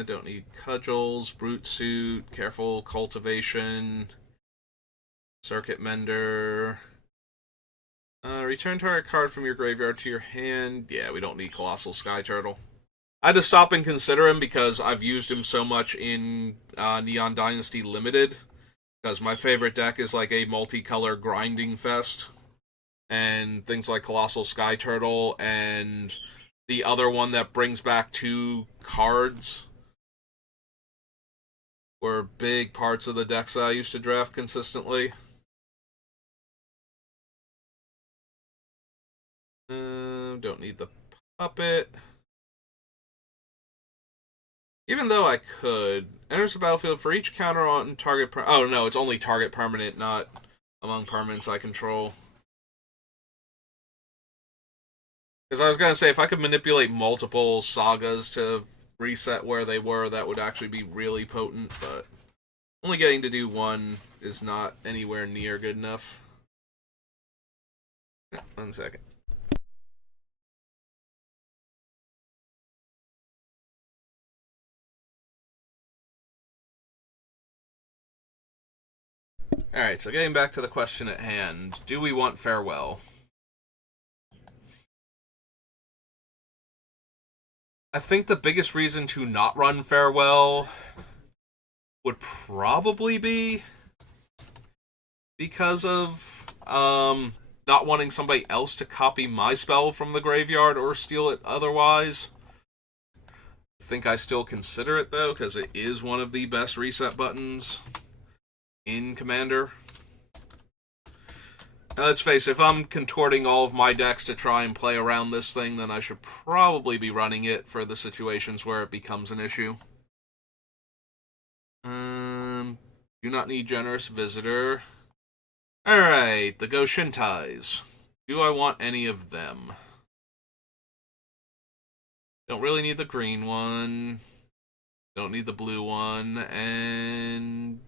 Don't need Cudgels, Brute Suit, Careful Cultivation, Circuit Mender. Return target card from your graveyard to your hand. Yeah, we don't need Colossal Sky Turtle. I had to stop and consider him because I've used him so much in Neon Dynasty Limited. Because my favorite deck is like a multicolor grinding fest. And things like Colossal Sky Turtle and the other one that brings back 2 cards were big parts of the decks that I used to draft consistently. Don't need the puppet. Even though I could. Enters the battlefield for each counter on target... oh, no, it's only target permanent, not among permanents I control. Because I was going to say, if I could manipulate multiple sagas to reset where they were, that would actually be really potent, but only getting to do one is not anywhere near good enough. 1 second. Alright, so getting back to the question at hand. Do we want farewell? I think the biggest reason to not run farewell would probably be because of not wanting somebody else to copy my spell from the graveyard or steal it otherwise. I think I still consider it though, because it is one of the best reset buttons in Commander. Now, let's face it, if I'm contorting all of my decks to try and play around this thing, then I should probably be running it for the situations where it becomes an issue. Do not need Generous Visitor. Alright, the Goshintais. Do I want any of them? Don't really need the green one. Don't need the blue one. And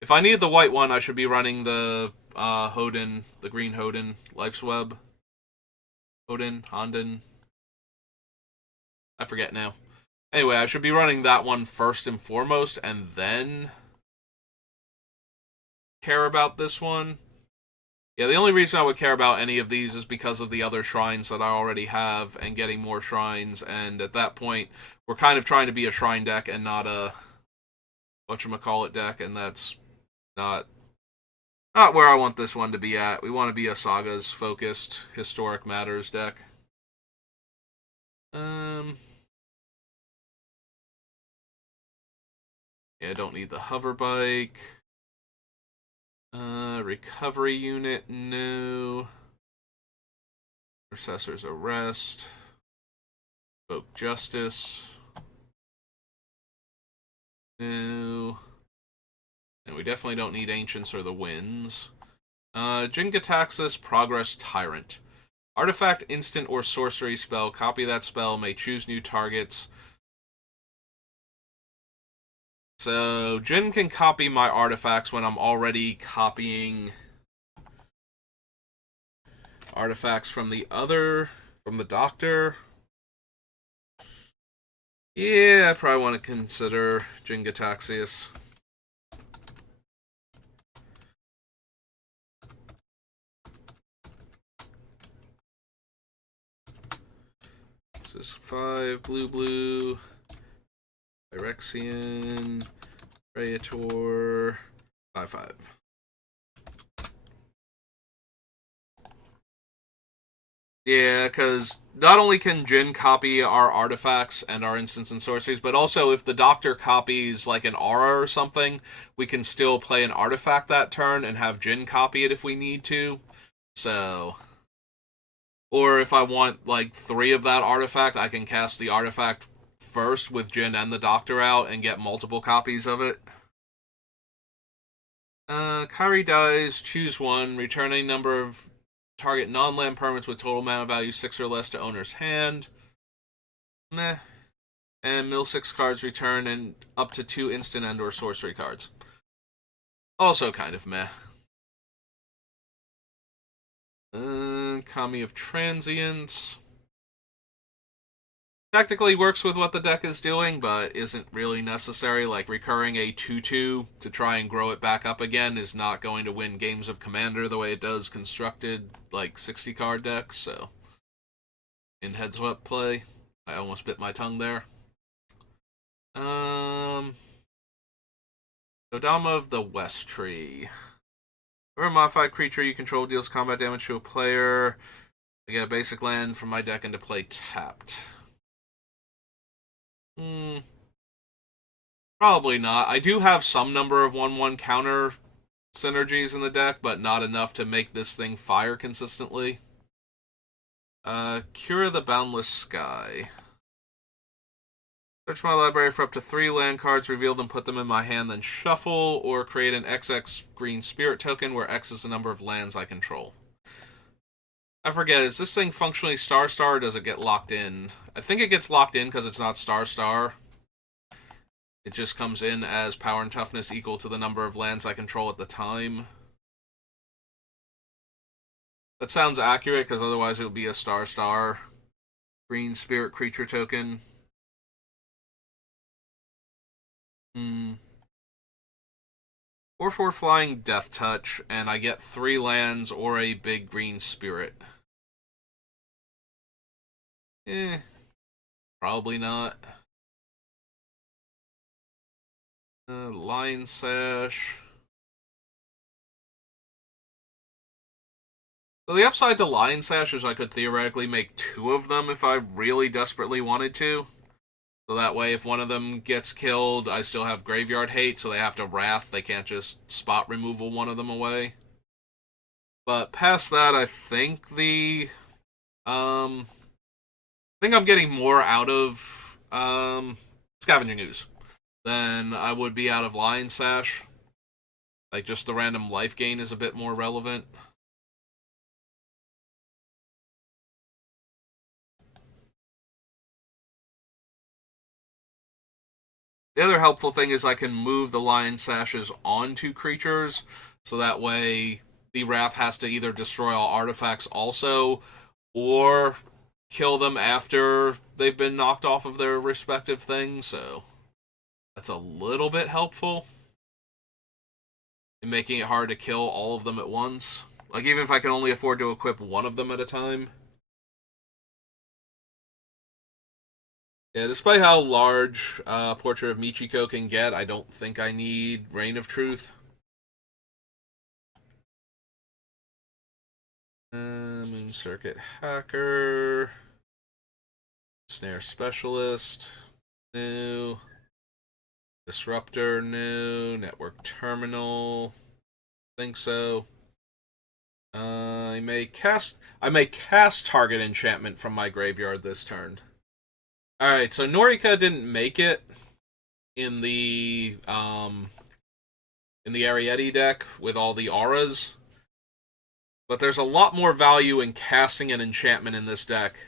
if I need the white one, I should be running the Hoden, the green Hoden, Life's Web. Honden. I forget now. Anyway, I should be running that one first and foremost, and then care about this one. Yeah, the only reason I would care about any of these is because of the other shrines that I already have and getting more shrines, and at that point, we're kind of trying to be a shrine deck and not a whatchamacallit deck, and that's not where I want this one to be at. We want to be a Sagas focused Historic Matters deck. Yeah, I don't need the hover bike. Recovery unit, no. Processor's arrest. Evoke justice. No. And we definitely don't need ancients or the winds. Jin-Gitaxias, Progress Tyrant. Artifact, instant, or sorcery spell. Copy that spell. May choose new targets. So, Jin can copy my artifacts when I'm already copying artifacts from the doctor. Yeah, I probably want to consider Jin-Gitaxias. This is 5 blue. Phyrexian. Praetor. 5/5. Yeah, because not only can Jin copy our artifacts and our instants and sorceries, but also if the Doctor copies like an aura or something, we can still play an artifact that turn and have Jin copy it if we need to. So, or if I want like 3 of that artifact, I can cast the artifact first with Jin and the Doctor out and get multiple copies of it. Kyrie dies, choose one, return any number of target non-land permanents with total mana value 6 or less to owner's hand. Meh. And mill 6 cards, return, and up to 2 instant and or sorcery cards. Also kind of meh. Kami of Transience. Technically works with what the deck is doing, but isn't really necessary. Like, recurring a 2/2 to try and grow it back up again is not going to win games of Commander the way it does constructed, like, 60-card decks, so... In heads-up play, I almost bit my tongue there. Kodama of the West Tree. Whenever a modified creature you control deals combat damage to a player, I get a basic land from my deck into play tapped. Probably not. I do have some number of 1/1 counter synergies in the deck, but not enough to make this thing fire consistently. Cura the Boundless Sky. Search my library for up to 3 land cards, reveal them, put them in my hand, then shuffle, or create an XX green spirit token where X is the number of lands I control. I forget, is this thing functionally Star or does it get locked in? I think it gets locked in because it's not Star. It just comes in as power and toughness equal to the number of lands I control at the time. That sounds accurate, because otherwise it would be a Star green spirit creature token. 4/4 flying Death Touch, and I get 3 lands or a big green spirit. Probably not. Line Sash. So the upside to Lion Sash is I could theoretically make 2 of them if I really desperately wanted to. So that way, if one of them gets killed, I still have Graveyard Hate, so they have to Wrath. They can't just spot removal one of them away. But past that, I think I think I'm getting more out of Scavenging Ooze than I would be out of Lion Sash. Like, just the random life gain is a bit more relevant. The other helpful thing is I can move the Lion Sashes onto creatures, so that way the Wrath has to either destroy all artifacts also, or kill them after they've been knocked off of their respective things, so that's a little bit helpful in making it hard to kill all of them at once. Like, even if I can only afford to equip one of them at a time. Yeah, despite how large Portrait of Michiko can get, I don't think I need Reign of Truth. Moon Circuit Hacker. Snare Specialist. New. Disruptor, new. Network Terminal. Think so. I may cast target enchantment from my graveyard this turn. Alright, so Norika didn't make it in the Arietti deck with all the auras. But there's a lot more value in casting an enchantment in this deck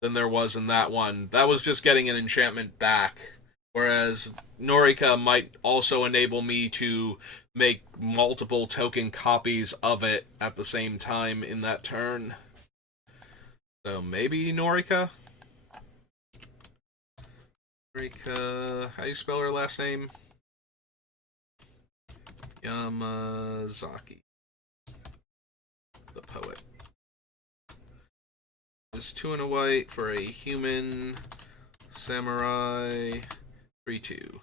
than there was in that one. That was just getting an enchantment back. Whereas Norika might also enable me to make multiple token copies of it at the same time in that turn. So maybe Norika? Norika, how do you spell her last name? Yamazaki. The poet. Is 2 and a white for a human samurai 3/2.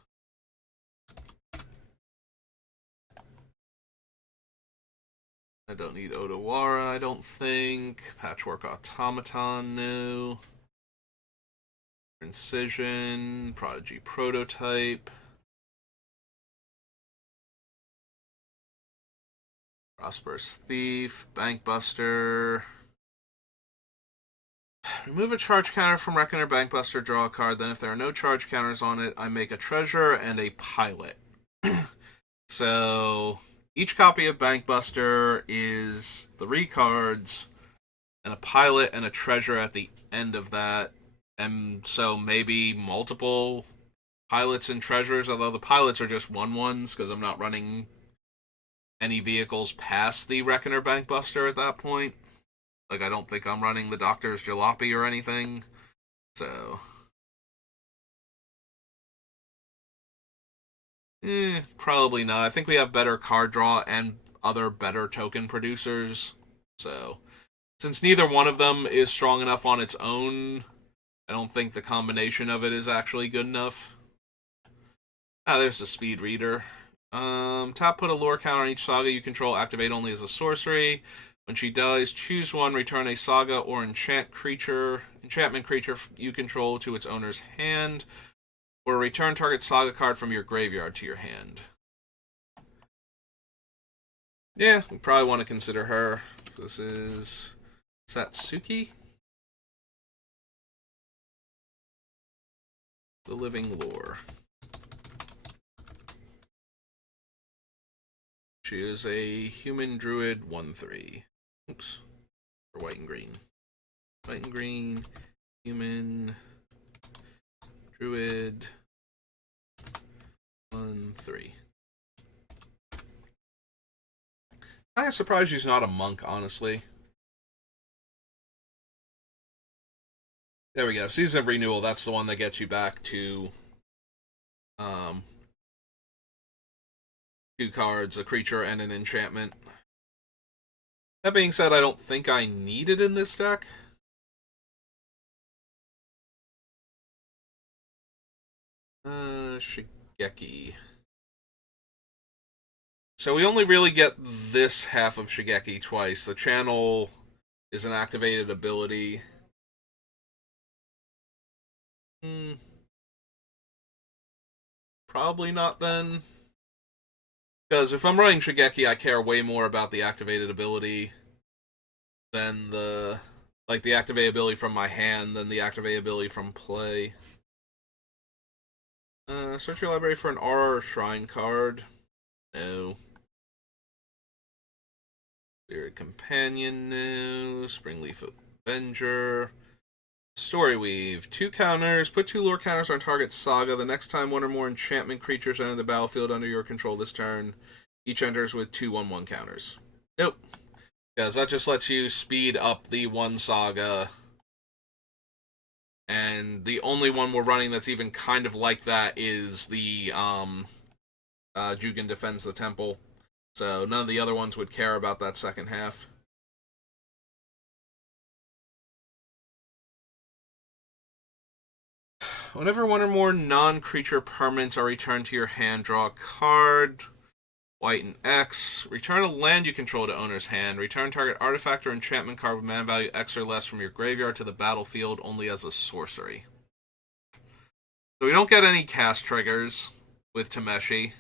I don't need Odawara, I don't think. Patchwork Automaton, no. Incision, Prodigy Prototype. Prosperous Thief, Bankbuster. Remove a charge counter from Reckoner Bankbuster, draw a card. Then if there are no charge counters on it, I make a treasure and a pilot. So each copy of Bankbuster is 3 cards, and a pilot and a treasure at the end of that. And so maybe multiple pilots and treasures, although the pilots are just 1/1s because I'm not running any vehicles past the Reckoner Bankbuster at that point. Like, I don't think I'm running the Doctor's Jalopy or anything. So. Probably not. I think we have better card draw and other better token producers. So. Since neither one of them is strong enough on its own, I don't think the combination of it is actually good enough. Ah, there's the Speed Reader. Top put a lore counter on each saga you control, activate only as a sorcery. When she dies, choose one, return a saga or enchantment creature you control to its owner's hand, or return target saga card from your graveyard to your hand. Yeah, we probably want to consider her. This is Satsuki, the Living Lore. She is a human druid 1/3. Oops. For white and green. White and green, human, druid, 1/3. Kind of surprised she's not a monk, honestly. There we go. Season of Renewal, that's the one that gets you back to 2 cards, a creature, and an enchantment. That being said, I don't think I need it in this deck. Shigeki. So we only really get this half of Shigeki twice. The channel is an activated ability. Probably not then. Because if I'm running Shigeki, I care way more about the activated ability than the activate ability from my hand than the activate ability from play. Search your library for an Aura or Shrine card. No. Spirit Companion, no. Springleaf Avenger. Story Weave. 2 counters. Put 2 lore counters on target saga. The next time one or more enchantment creatures enter the battlefield under your control this turn, each enters with 2 1/1 counters. Nope. Because that just lets you speed up the 1 saga. And the only one we're running that's even kind of like that is the Jugen Defends the Temple. So none of the other ones would care about that second half. Whenever one or more non-creature permanents are returned to your hand, draw a card. White and X. Return a land you control to owner's hand. Return target artifact or enchantment card with mana value X or less from your graveyard to the battlefield only as a sorcery. So we don't get any cast triggers with Tameshi.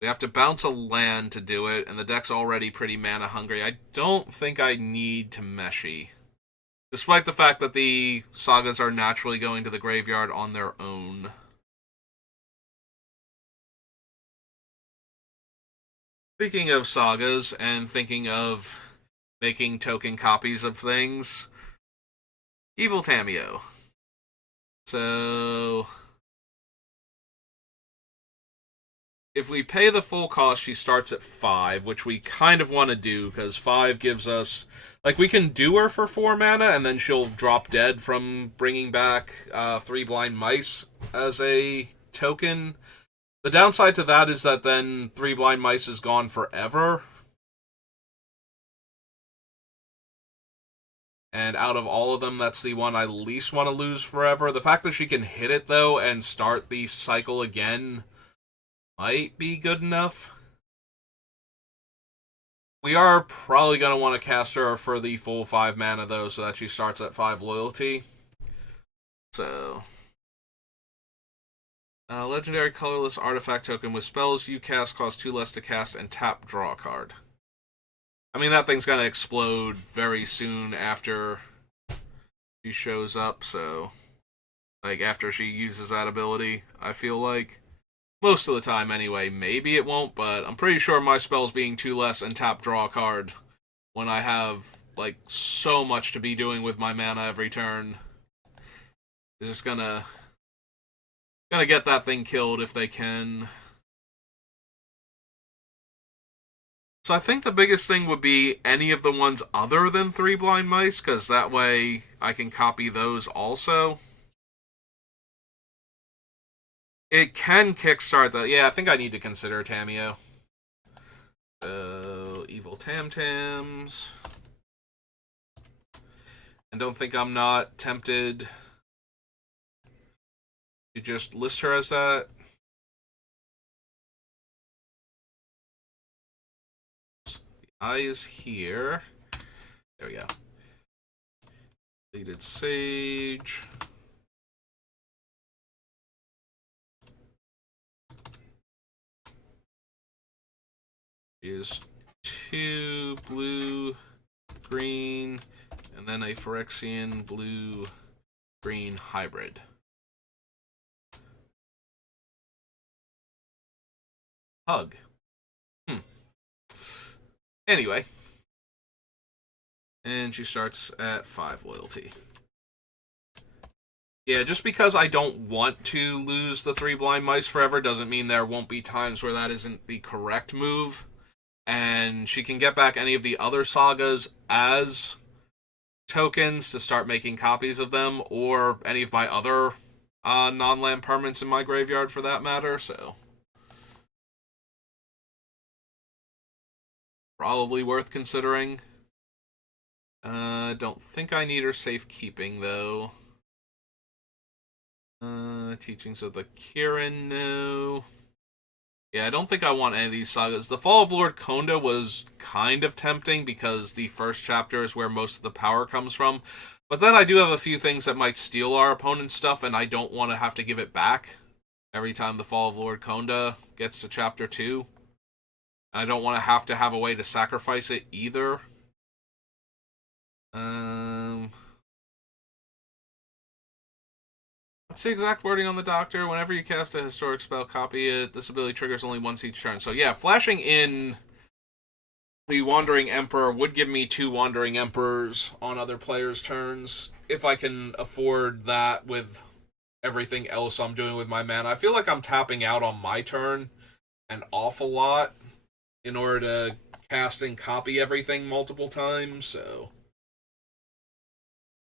We have to bounce a land to do it, and the deck's already pretty mana hungry. I don't think I need to Meshi. Despite the fact that the sagas are naturally going to the graveyard on their own. Speaking of sagas and thinking of making token copies of things, Evil Tamio. So, if we pay the full cost, she starts at 5, which we kind of want to do, because 5 gives us... Like, we can do her for 4 mana, and then she'll drop dead from bringing back 3 Blind Mice as a token. The downside to that is that then 3 Blind Mice is gone forever. And out of all of them, that's the one I least want to lose forever. The fact that she can hit it, though, and start the cycle again might be good enough. We are probably going to want to cast her for the full 5 mana, though, so that she starts at 5 loyalty. So... legendary colorless artifact token with spells you cast cost 2 less to cast and tap, draw a card. I mean, that thing's going to explode very soon after she shows up, so... Like, after she uses that ability, I feel like. Most of the time, anyway. Maybe it won't, but I'm pretty sure my spells being 2 less and tap, draw a card when I have, like, so much to be doing with my mana every turn is just gonna get that thing killed if they can. So I think the biggest thing would be any of the ones other than 3 Blind Mice, because that way I can copy those also. It can kickstart the... Yeah, I think I need to consider Tamio. Evil Tam Tams. And don't think I'm not tempted to just list her as that. Eye is here. There we go. Deleted Sage. Is 2 blue, green, and then a Phyrexian blue, green hybrid. Hug. Anyway. And she starts at 5 loyalty. Yeah, just because I don't want to lose the 3 Blind Mice forever doesn't mean there won't be times where that isn't the correct move. And she can get back any of the other sagas as tokens to start making copies of them, or any of my other non-land permanents in my graveyard for that matter, so... Probably worth considering. Don't think I need her safekeeping, though. Teachings of the Kirin, no. Yeah, I don't think I want any of these sagas. The Fall of Lord Konda was kind of tempting because the first chapter is where most of the power comes from. But then I do have a few things that might steal our opponent's stuff, and I don't want to have to give it back every time the Fall of Lord Konda gets to chapter 2. And I don't want to have a way to sacrifice it either. What's the exact wording on the Doctor? Whenever you cast a historic spell, copy it. This ability triggers only once each turn. So yeah, flashing in the Wandering Emperor would give me 2 Wandering Emperors on other players' turns. If I can afford that with everything else I'm doing with my mana. I feel like I'm tapping out on my turn an awful lot in order to cast and copy everything multiple times, so...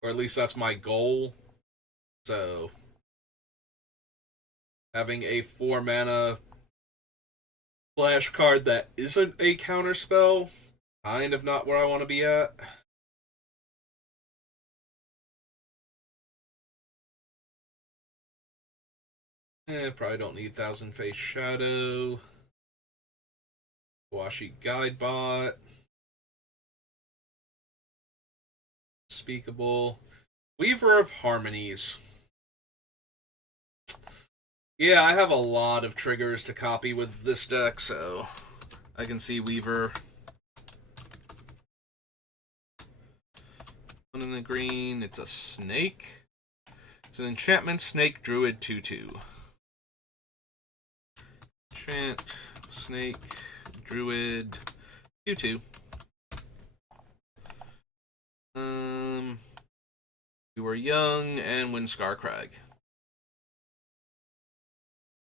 Or at least that's my goal. So... Having a 4 mana flash card that isn't a counterspell, kind of not where I want to be at. Probably don't need Thousand Face Shadow. Washi Guidebot. Unspeakable. Weaver of Harmonies. Yeah, I have a lot of triggers to copy with this deck, so I can see Weaver. One in the green, it's a snake. It's an enchantment snake druid 2/2. Enchant, snake, druid 2/2. We were young and Windscar Crag.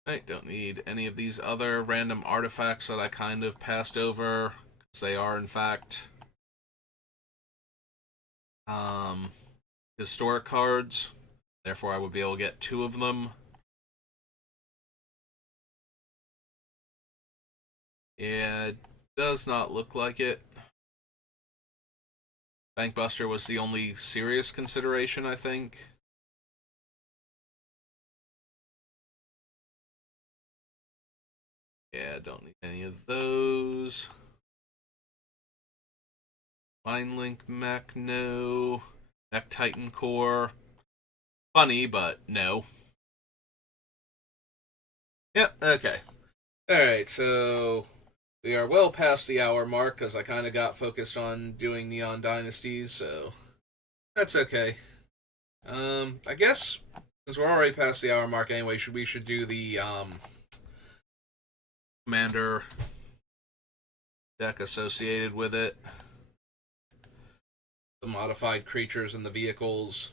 I don't need any of these other random artifacts that I kind of passed over, because they are, in fact, historic cards. Therefore, I would be able to get 2 of them. Yeah, it does not look like it. Bankbuster was the only serious consideration, I think. Yeah, don't need any of those. Mindlink Mech, no. Mech Titan Core. Funny, but no. Yep, okay. Alright, so we are well past the hour mark because I kind of got focused on doing Neon Dynasties, so that's okay. I guess since we're already past the hour mark anyway, we should do the commander deck associated with it. The modified creatures and the vehicles.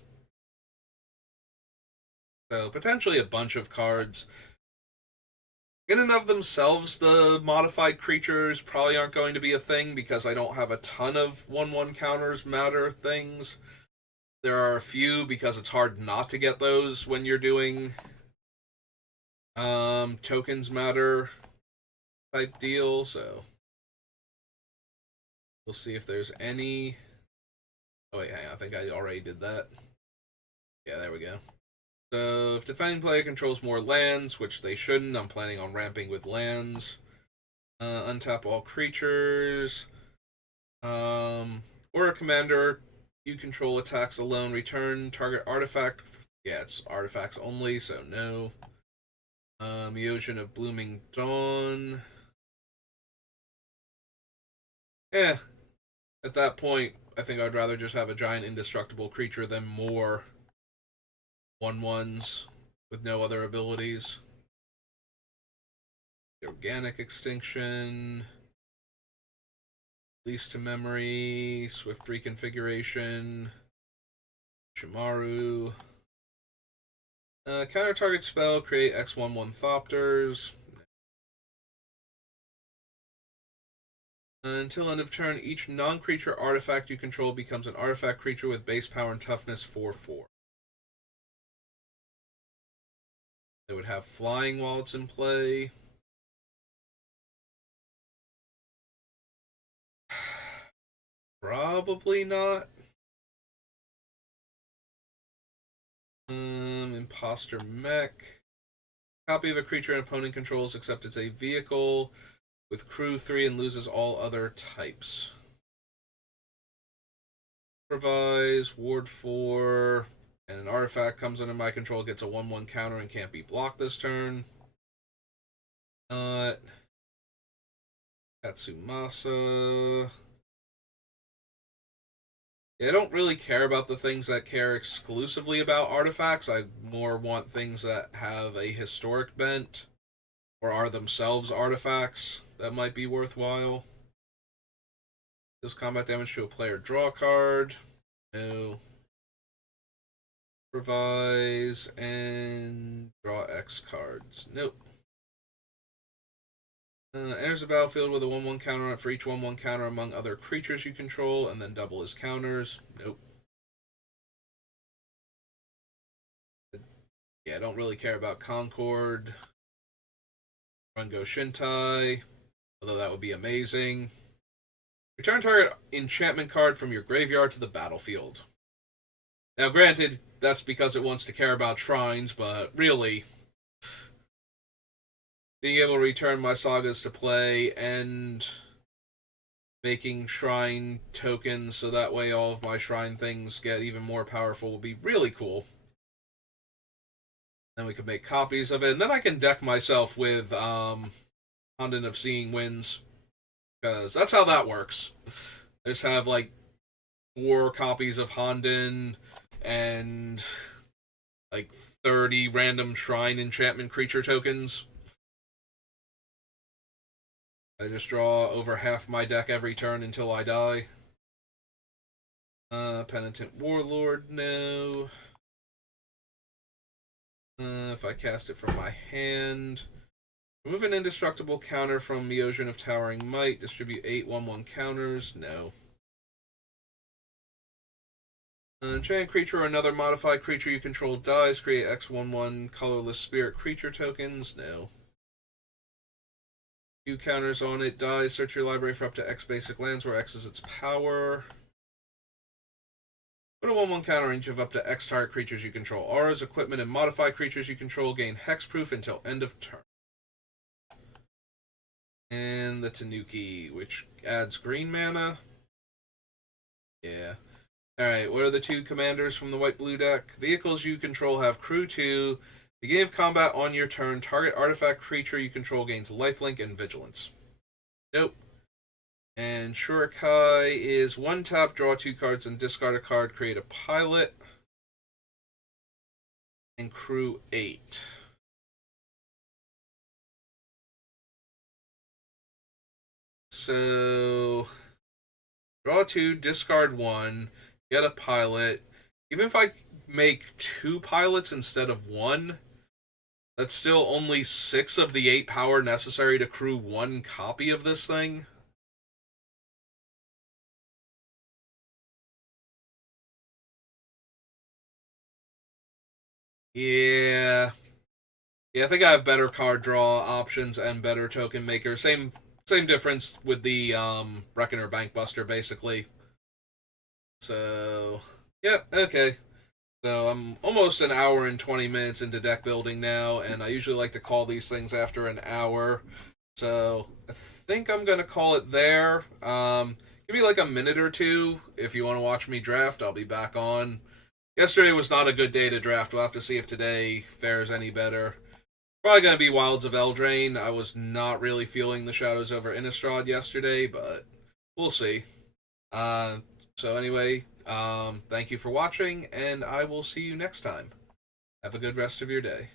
So potentially a bunch of cards. In and of themselves, the modified creatures probably aren't going to be a thing because I don't have a ton of 1/1 counters matter things. There are a few because it's hard not to get those when you're doing tokens matter type deal, so we'll see if there's any. Oh wait, hang on, I think I already did that. Yeah, there we go. So if defending player controls more lands, which they shouldn't, I'm planning on ramping with lands. Untap all creatures. Or a commander you control attacks alone. Return target artifact. Yeah, it's artifacts only, so no. Eosion of Blooming Dawn. Eh. At that point, I think I'd rather just have a giant indestructible creature than more 1/1s with no other abilities. Organic Extinction. Release to Memory. Swift Reconfiguration. Shimaru. Counter target spell, create X/1/1 Thopters. Until end of turn, each non-creature artifact you control becomes an artifact creature with base power and toughness 4/4. They would have flying while it's in play. Probably not. Imposter Mech. Copy of a creature an opponent controls, except it's a vehicle with crew 3 and loses all other types. Improvise, Ward 4, and an artifact comes under my control, gets a 1/1 counter and can't be blocked this turn. Katsumasa. Yeah, I don't really care about the things that care exclusively about artifacts. I more want things that have a historic bent or are themselves artifacts that might be worthwhile. Does combat damage to a player draw a card? No. Revise and draw X cards. Nope. Enters the battlefield with a 1/1 counter on it for each 1/1 counter among other creatures you control, and then double his counters. Nope. Yeah, I don't really care about Concord. Rungo Shintai, although that would be amazing. Return target enchantment card from your graveyard to the battlefield. Now, granted, that's because it wants to care about shrines, but really, being able to return my sagas to play and making shrine tokens so that way all of my shrine things get even more powerful would be really cool. Then we can make copies of it, and then I can deck myself with Honden of Seeing Winds, because that's how that works. I just have like 4 copies of Honden and like 30 random shrine enchantment creature tokens. I just draw over half my deck every turn until I die. Penitent Warlord, no. If I cast it from my hand. Remove an indestructible counter from Meosion of Towering Might. Distribute 8 1/1 counters. No. Giant creature or another modified creature you control dies. Create X 1/1 colorless spirit creature tokens. No. 2 counters on it. Dies. Search your library for up to X basic lands where X is its power. Put a 1/1 counter on each of up to X target creatures you control. Auras, equipment, and modified creatures you control gain hexproof until end of turn. And the Tanuki, which adds green mana. Yeah. Alright, what are the 2 commanders from the white-blue deck? Vehicles you control have crew 2. Beginning of combat on your turn, target artifact creature you control gains lifelink and vigilance. Nope. And Shurikai is 1 tap, draw 2 cards, and discard a card, create a pilot. And crew 8. So, draw 2, discard 1, get a pilot. Even if I make 2 pilots instead of 1, that's still only 6 of the 8 power necessary to crew 1 copy of this thing. Yeah. Yeah, I think I have better card draw options and better token maker. Same difference with the Reckoner Bankbuster, basically. So, yeah, okay. So I'm almost an hour and 20 minutes into deck building now, and I usually like to call these things after an hour. So I think I'm going to call it there. Give me like a minute or two. If you want to watch me draft, I'll be back on. Yesterday was not a good day to draft. We'll have to see if today fares any better. Probably going to be Wilds of Eldraine. I was not really feeling the Shadows over Innistrad yesterday, but we'll see. Uh, so anyway, thank you for watching, and I will see you next time. Have a good rest of your day.